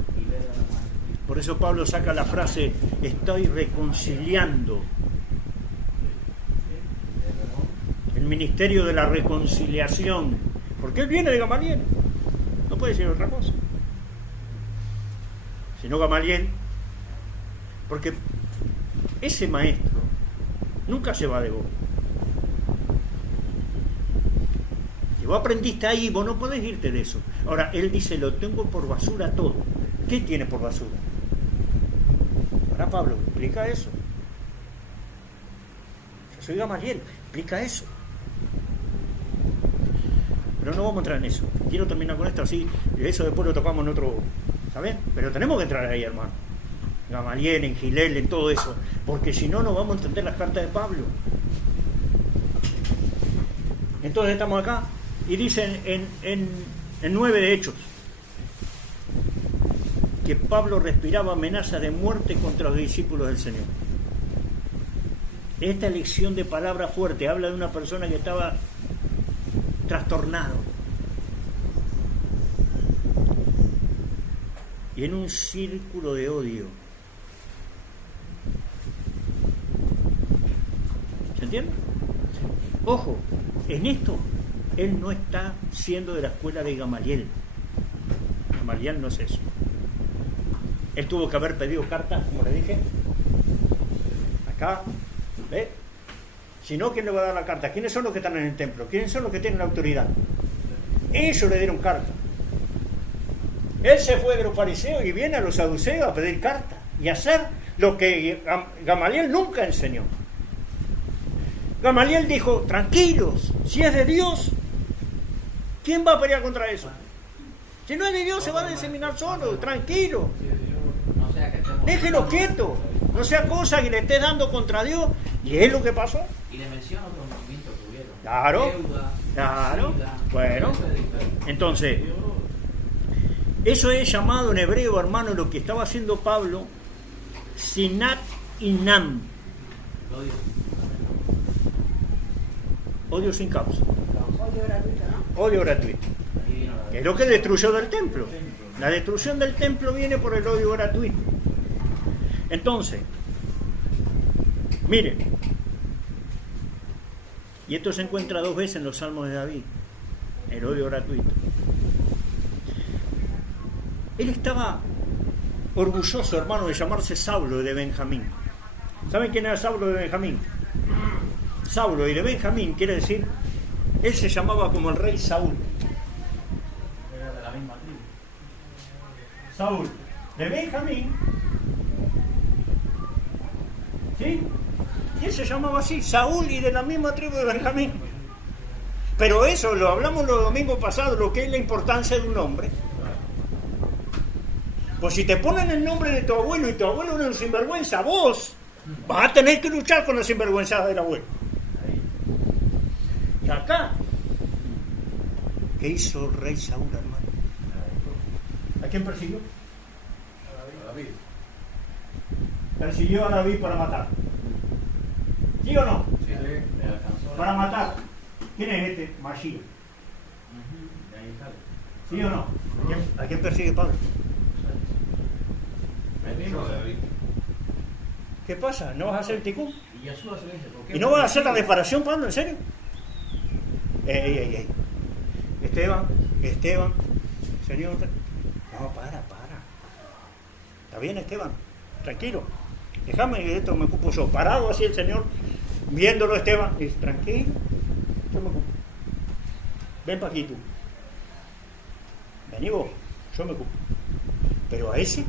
Por eso Pablo saca la frase, estoy reconciliando. El ministerio de la reconciliación, porque él viene de Gamaliel, no puede decir otra cosa. Sino Gamaliel, porque ese maestro nunca se va de vos. Si vos aprendiste ahí, vos no podés irte de eso. Ahora, él dice, lo tengo por basura todo. ¿Qué tiene por basura? Ahora, Pablo, explica eso. Yo soy Gamaliel, explica eso. Pero no vamos a entrar en eso. Quiero terminar con esto así, y eso después lo tocamos en otro, ¿sabes? Pero tenemos que entrar ahí, hermano. Gamaliel, en Gilel, en todo eso. Porque si no, no vamos a entender las cartas de Pablo. Entonces estamos acá. Y dicen en 9 de Hechos que Pablo respiraba amenaza de muerte contra los discípulos del Señor. Esta elección de palabra fuerte habla de una persona que estaba trastornado y en un círculo de odio. ¿Se entiende? Ojo, en esto él no está siendo de la escuela de Gamaliel. Gamaliel no es eso. Él tuvo que haber pedido cartas, como le dije. Acá, ¿ve? Si no, ¿quién le va a dar la carta? ¿Quiénes son los que están en el templo? ¿Quiénes son los que tienen la autoridad? Ellos le dieron carta. Él se fue de los fariseos y viene a los saduceos a pedir carta y a hacer lo que Gamaliel nunca enseñó. Gamaliel dijo, tranquilos, si es de Dios, ¿quién va a pelear contra eso? Si no es de Dios, se va a diseminar solo, tranquilo. Déjelo quieto, no sea cosa que le estés dando contra Dios. Y es lo que pasó. Y le menciona otros movimientos que hubieron. Claro, deuda, claro. sida. Bueno, Eso es diferente. entonces, eso es llamado en hebreo, hermano, lo que estaba haciendo Pablo, Sinat Inam, Odio. odio sin causa, Odio gratuito, ¿no? odio gratuito, Ahí vino la que es lo que destruyó del templo. La destrucción del templo viene por el odio gratuito. Entonces, miren, y esto se encuentra 2 veces en los Salmos de David, el odio gratuito. Él estaba orgulloso, hermano, de llamarse Saulo y de Benjamín. ¿Saben quién era Saulo de Benjamín? Saulo y de Benjamín quiere decir, él se llamaba como el rey Saúl. Era de la misma tribu. Saúl de Benjamín, ¿sí? Y él se llamaba así, Saúl y de la misma tribu de Benjamín. Pero eso lo hablamos los domingos pasados, lo que es la importancia de un nombre. Pues si te ponen el nombre de tu abuelo y tu abuelo es un sinvergüenza, vos vas a tener que luchar con la sinvergüenza del abuelo. Y acá, ¿qué hizo el rey Saúl, hermano? ¿A quién persiguió? A David. Persiguió a David para matar. ¿Sí o no? Sí. Le alcanzó Para matar. ¿Quién es este? Mashiach. De ahí sale. ¿Sí o no? ¿A quién persigue Pablo? El mismo Yo, David. ¿Qué pasa? ¿No vas a hacer el ticún? Y Yeshua se le dice, ¿por qué ¿Y no vas a hacer la reparación, Pablo? ¿En serio? Ey. Esteban, señor. No, para. ¿Está bien, Esteban? Tranquilo. Déjame que esto me ocupo yo. Parado así el señor, viéndolo Esteban. Y dice, tranquilo, yo me ocupo. Ven para aquí tú. Vení vos, yo me ocupo. Pero a ese,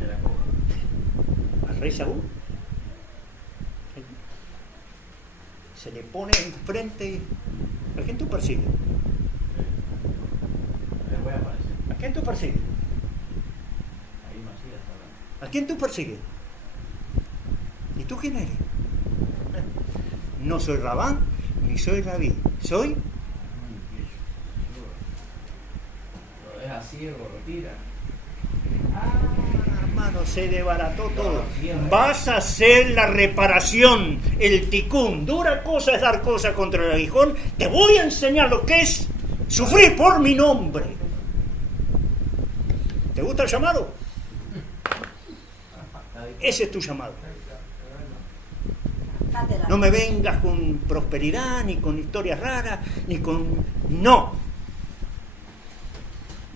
de la copa? al rey Saúl, se le pone enfrente. ¿A quién tú persigues? Le voy a aparecer. ¿A quién tú persigues? Ahí Masías está hablando. ¿A quién tú persigues? ¿Y tú quién eres? No soy Rabán, ni soy Rabí. Soy Lo deja ciego, lo tira. hermano, se desbarató todo. Vas a hacer la reparación, el ticún. Dura cosa es dar cosas contra el aguijón. Te voy a enseñar lo que es sufrir por mi nombre. ¿Te gusta el llamado? Ese es tu llamado. Cátedra. No me vengas con prosperidad, ni con historias raras, ni con... No.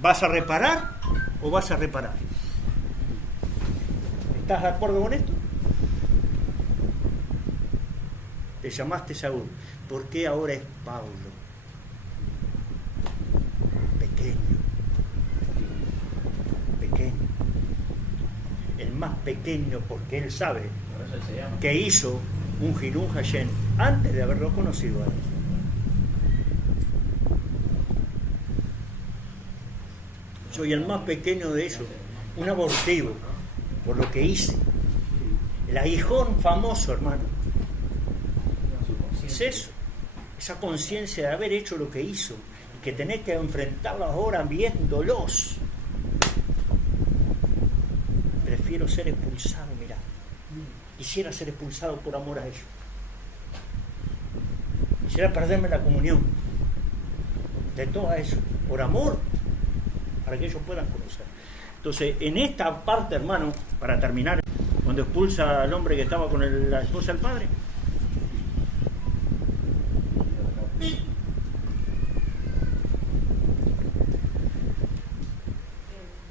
¿Vas a reparar o vas a reparar? ¿Estás de acuerdo con esto? Te llamaste Saúl. ¿Por qué ahora es Pablo? Pequeño. El más pequeño, porque él sabe Por eso él se llama. que hizo un Hirun Hashem antes de haberlo conocido a él. Soy el más pequeño de ellos, un abortivo, por lo que hice. El aguijón famoso, hermano. Es eso, esa conciencia de haber hecho lo que hizo y que tenés que enfrentarlo ahora viéndolos. Prefiero ser expulsado, mirá. Quisiera ser expulsado por amor a ellos. Quisiera perderme la comunión de todo eso, por amor, para que ellos puedan conocer. Entonces, en esta parte, hermano, para terminar, cuando expulsa al hombre que estaba con la esposa del padre,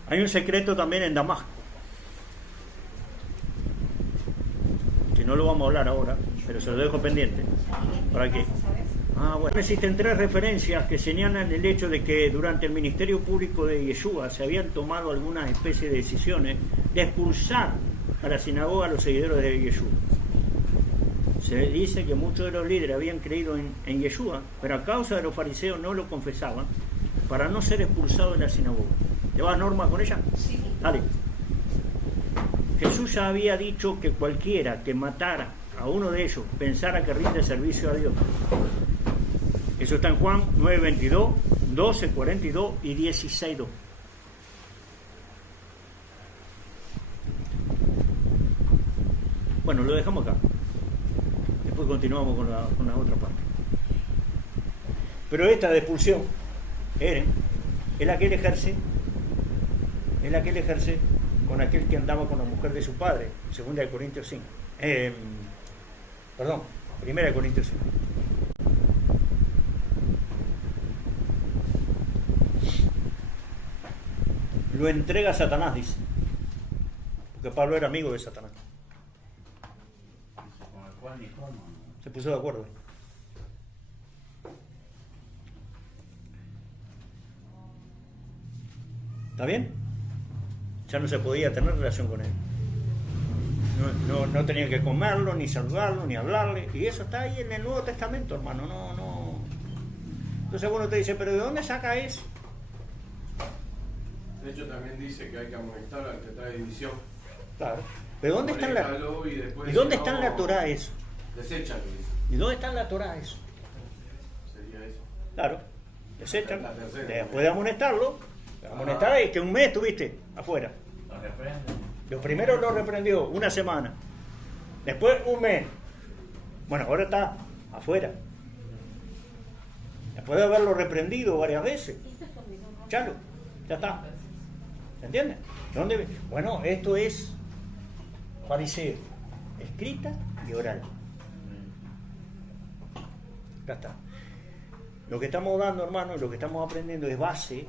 hay un secreto también en Damasco, que no lo vamos a hablar ahora, pero se lo dejo pendiente. ¿Para qué? Bueno, existen 3 referencias que señalan el hecho de que durante el ministerio público de Yeshua se habían tomado algunas especies de decisiones de expulsar a la sinagoga a los seguidores de Yeshua. Se dice que muchos de los líderes habían creído en Yeshua, pero a causa de los fariseos no lo confesaban para no ser expulsados de la sinagoga. ¿Llevas norma con ella? Sí. Dale. Jesús ya había dicho que cualquiera que matara a uno de ellos pensara que rinde servicio a Dios. Eso está en Juan 9:22, 12:42 y 16:2. Bueno, lo dejamos acá. Después continuamos con la otra parte. Pero esta de expulsión, es la que él ejerce, con aquel que andaba con la mujer de su padre, 2 Corintios 5. Perdón, 1 Corintios 5. Lo entrega a Satanás, dice. Porque Pablo era amigo de Satanás. Con el cual ni cómo, ¿no? Se puso de acuerdo. ¿Está bien? Ya no se podía tener relación con él. No tenía que comerlo, ni saludarlo, ni hablarle. Y eso está ahí en el Nuevo Testamento, hermano. No. Entonces uno te dice, ¿pero de dónde saca eso? De hecho, también dice que hay que amonestar al que trae división. Claro. ¿Pero dónde está y ¿y dónde está en la Torá eso? Deséchalo, dice. ¿Y dónde está en la Torá eso? Sería eso. Claro. Deséchalo. La tercera. Después de amonestarlo, amonestar es que un mes estuviste afuera. Lo reprende. Lo primero lo reprendió una semana. Después un mes. Bueno, ahora está afuera. Después de haberlo reprendido varias veces. Chalo, ya está. ¿Se entiende? ¿Dónde? Bueno, esto es fariseo. Escrita y oral. Ya está. Lo que estamos dando, hermano, y lo que estamos aprendiendo es base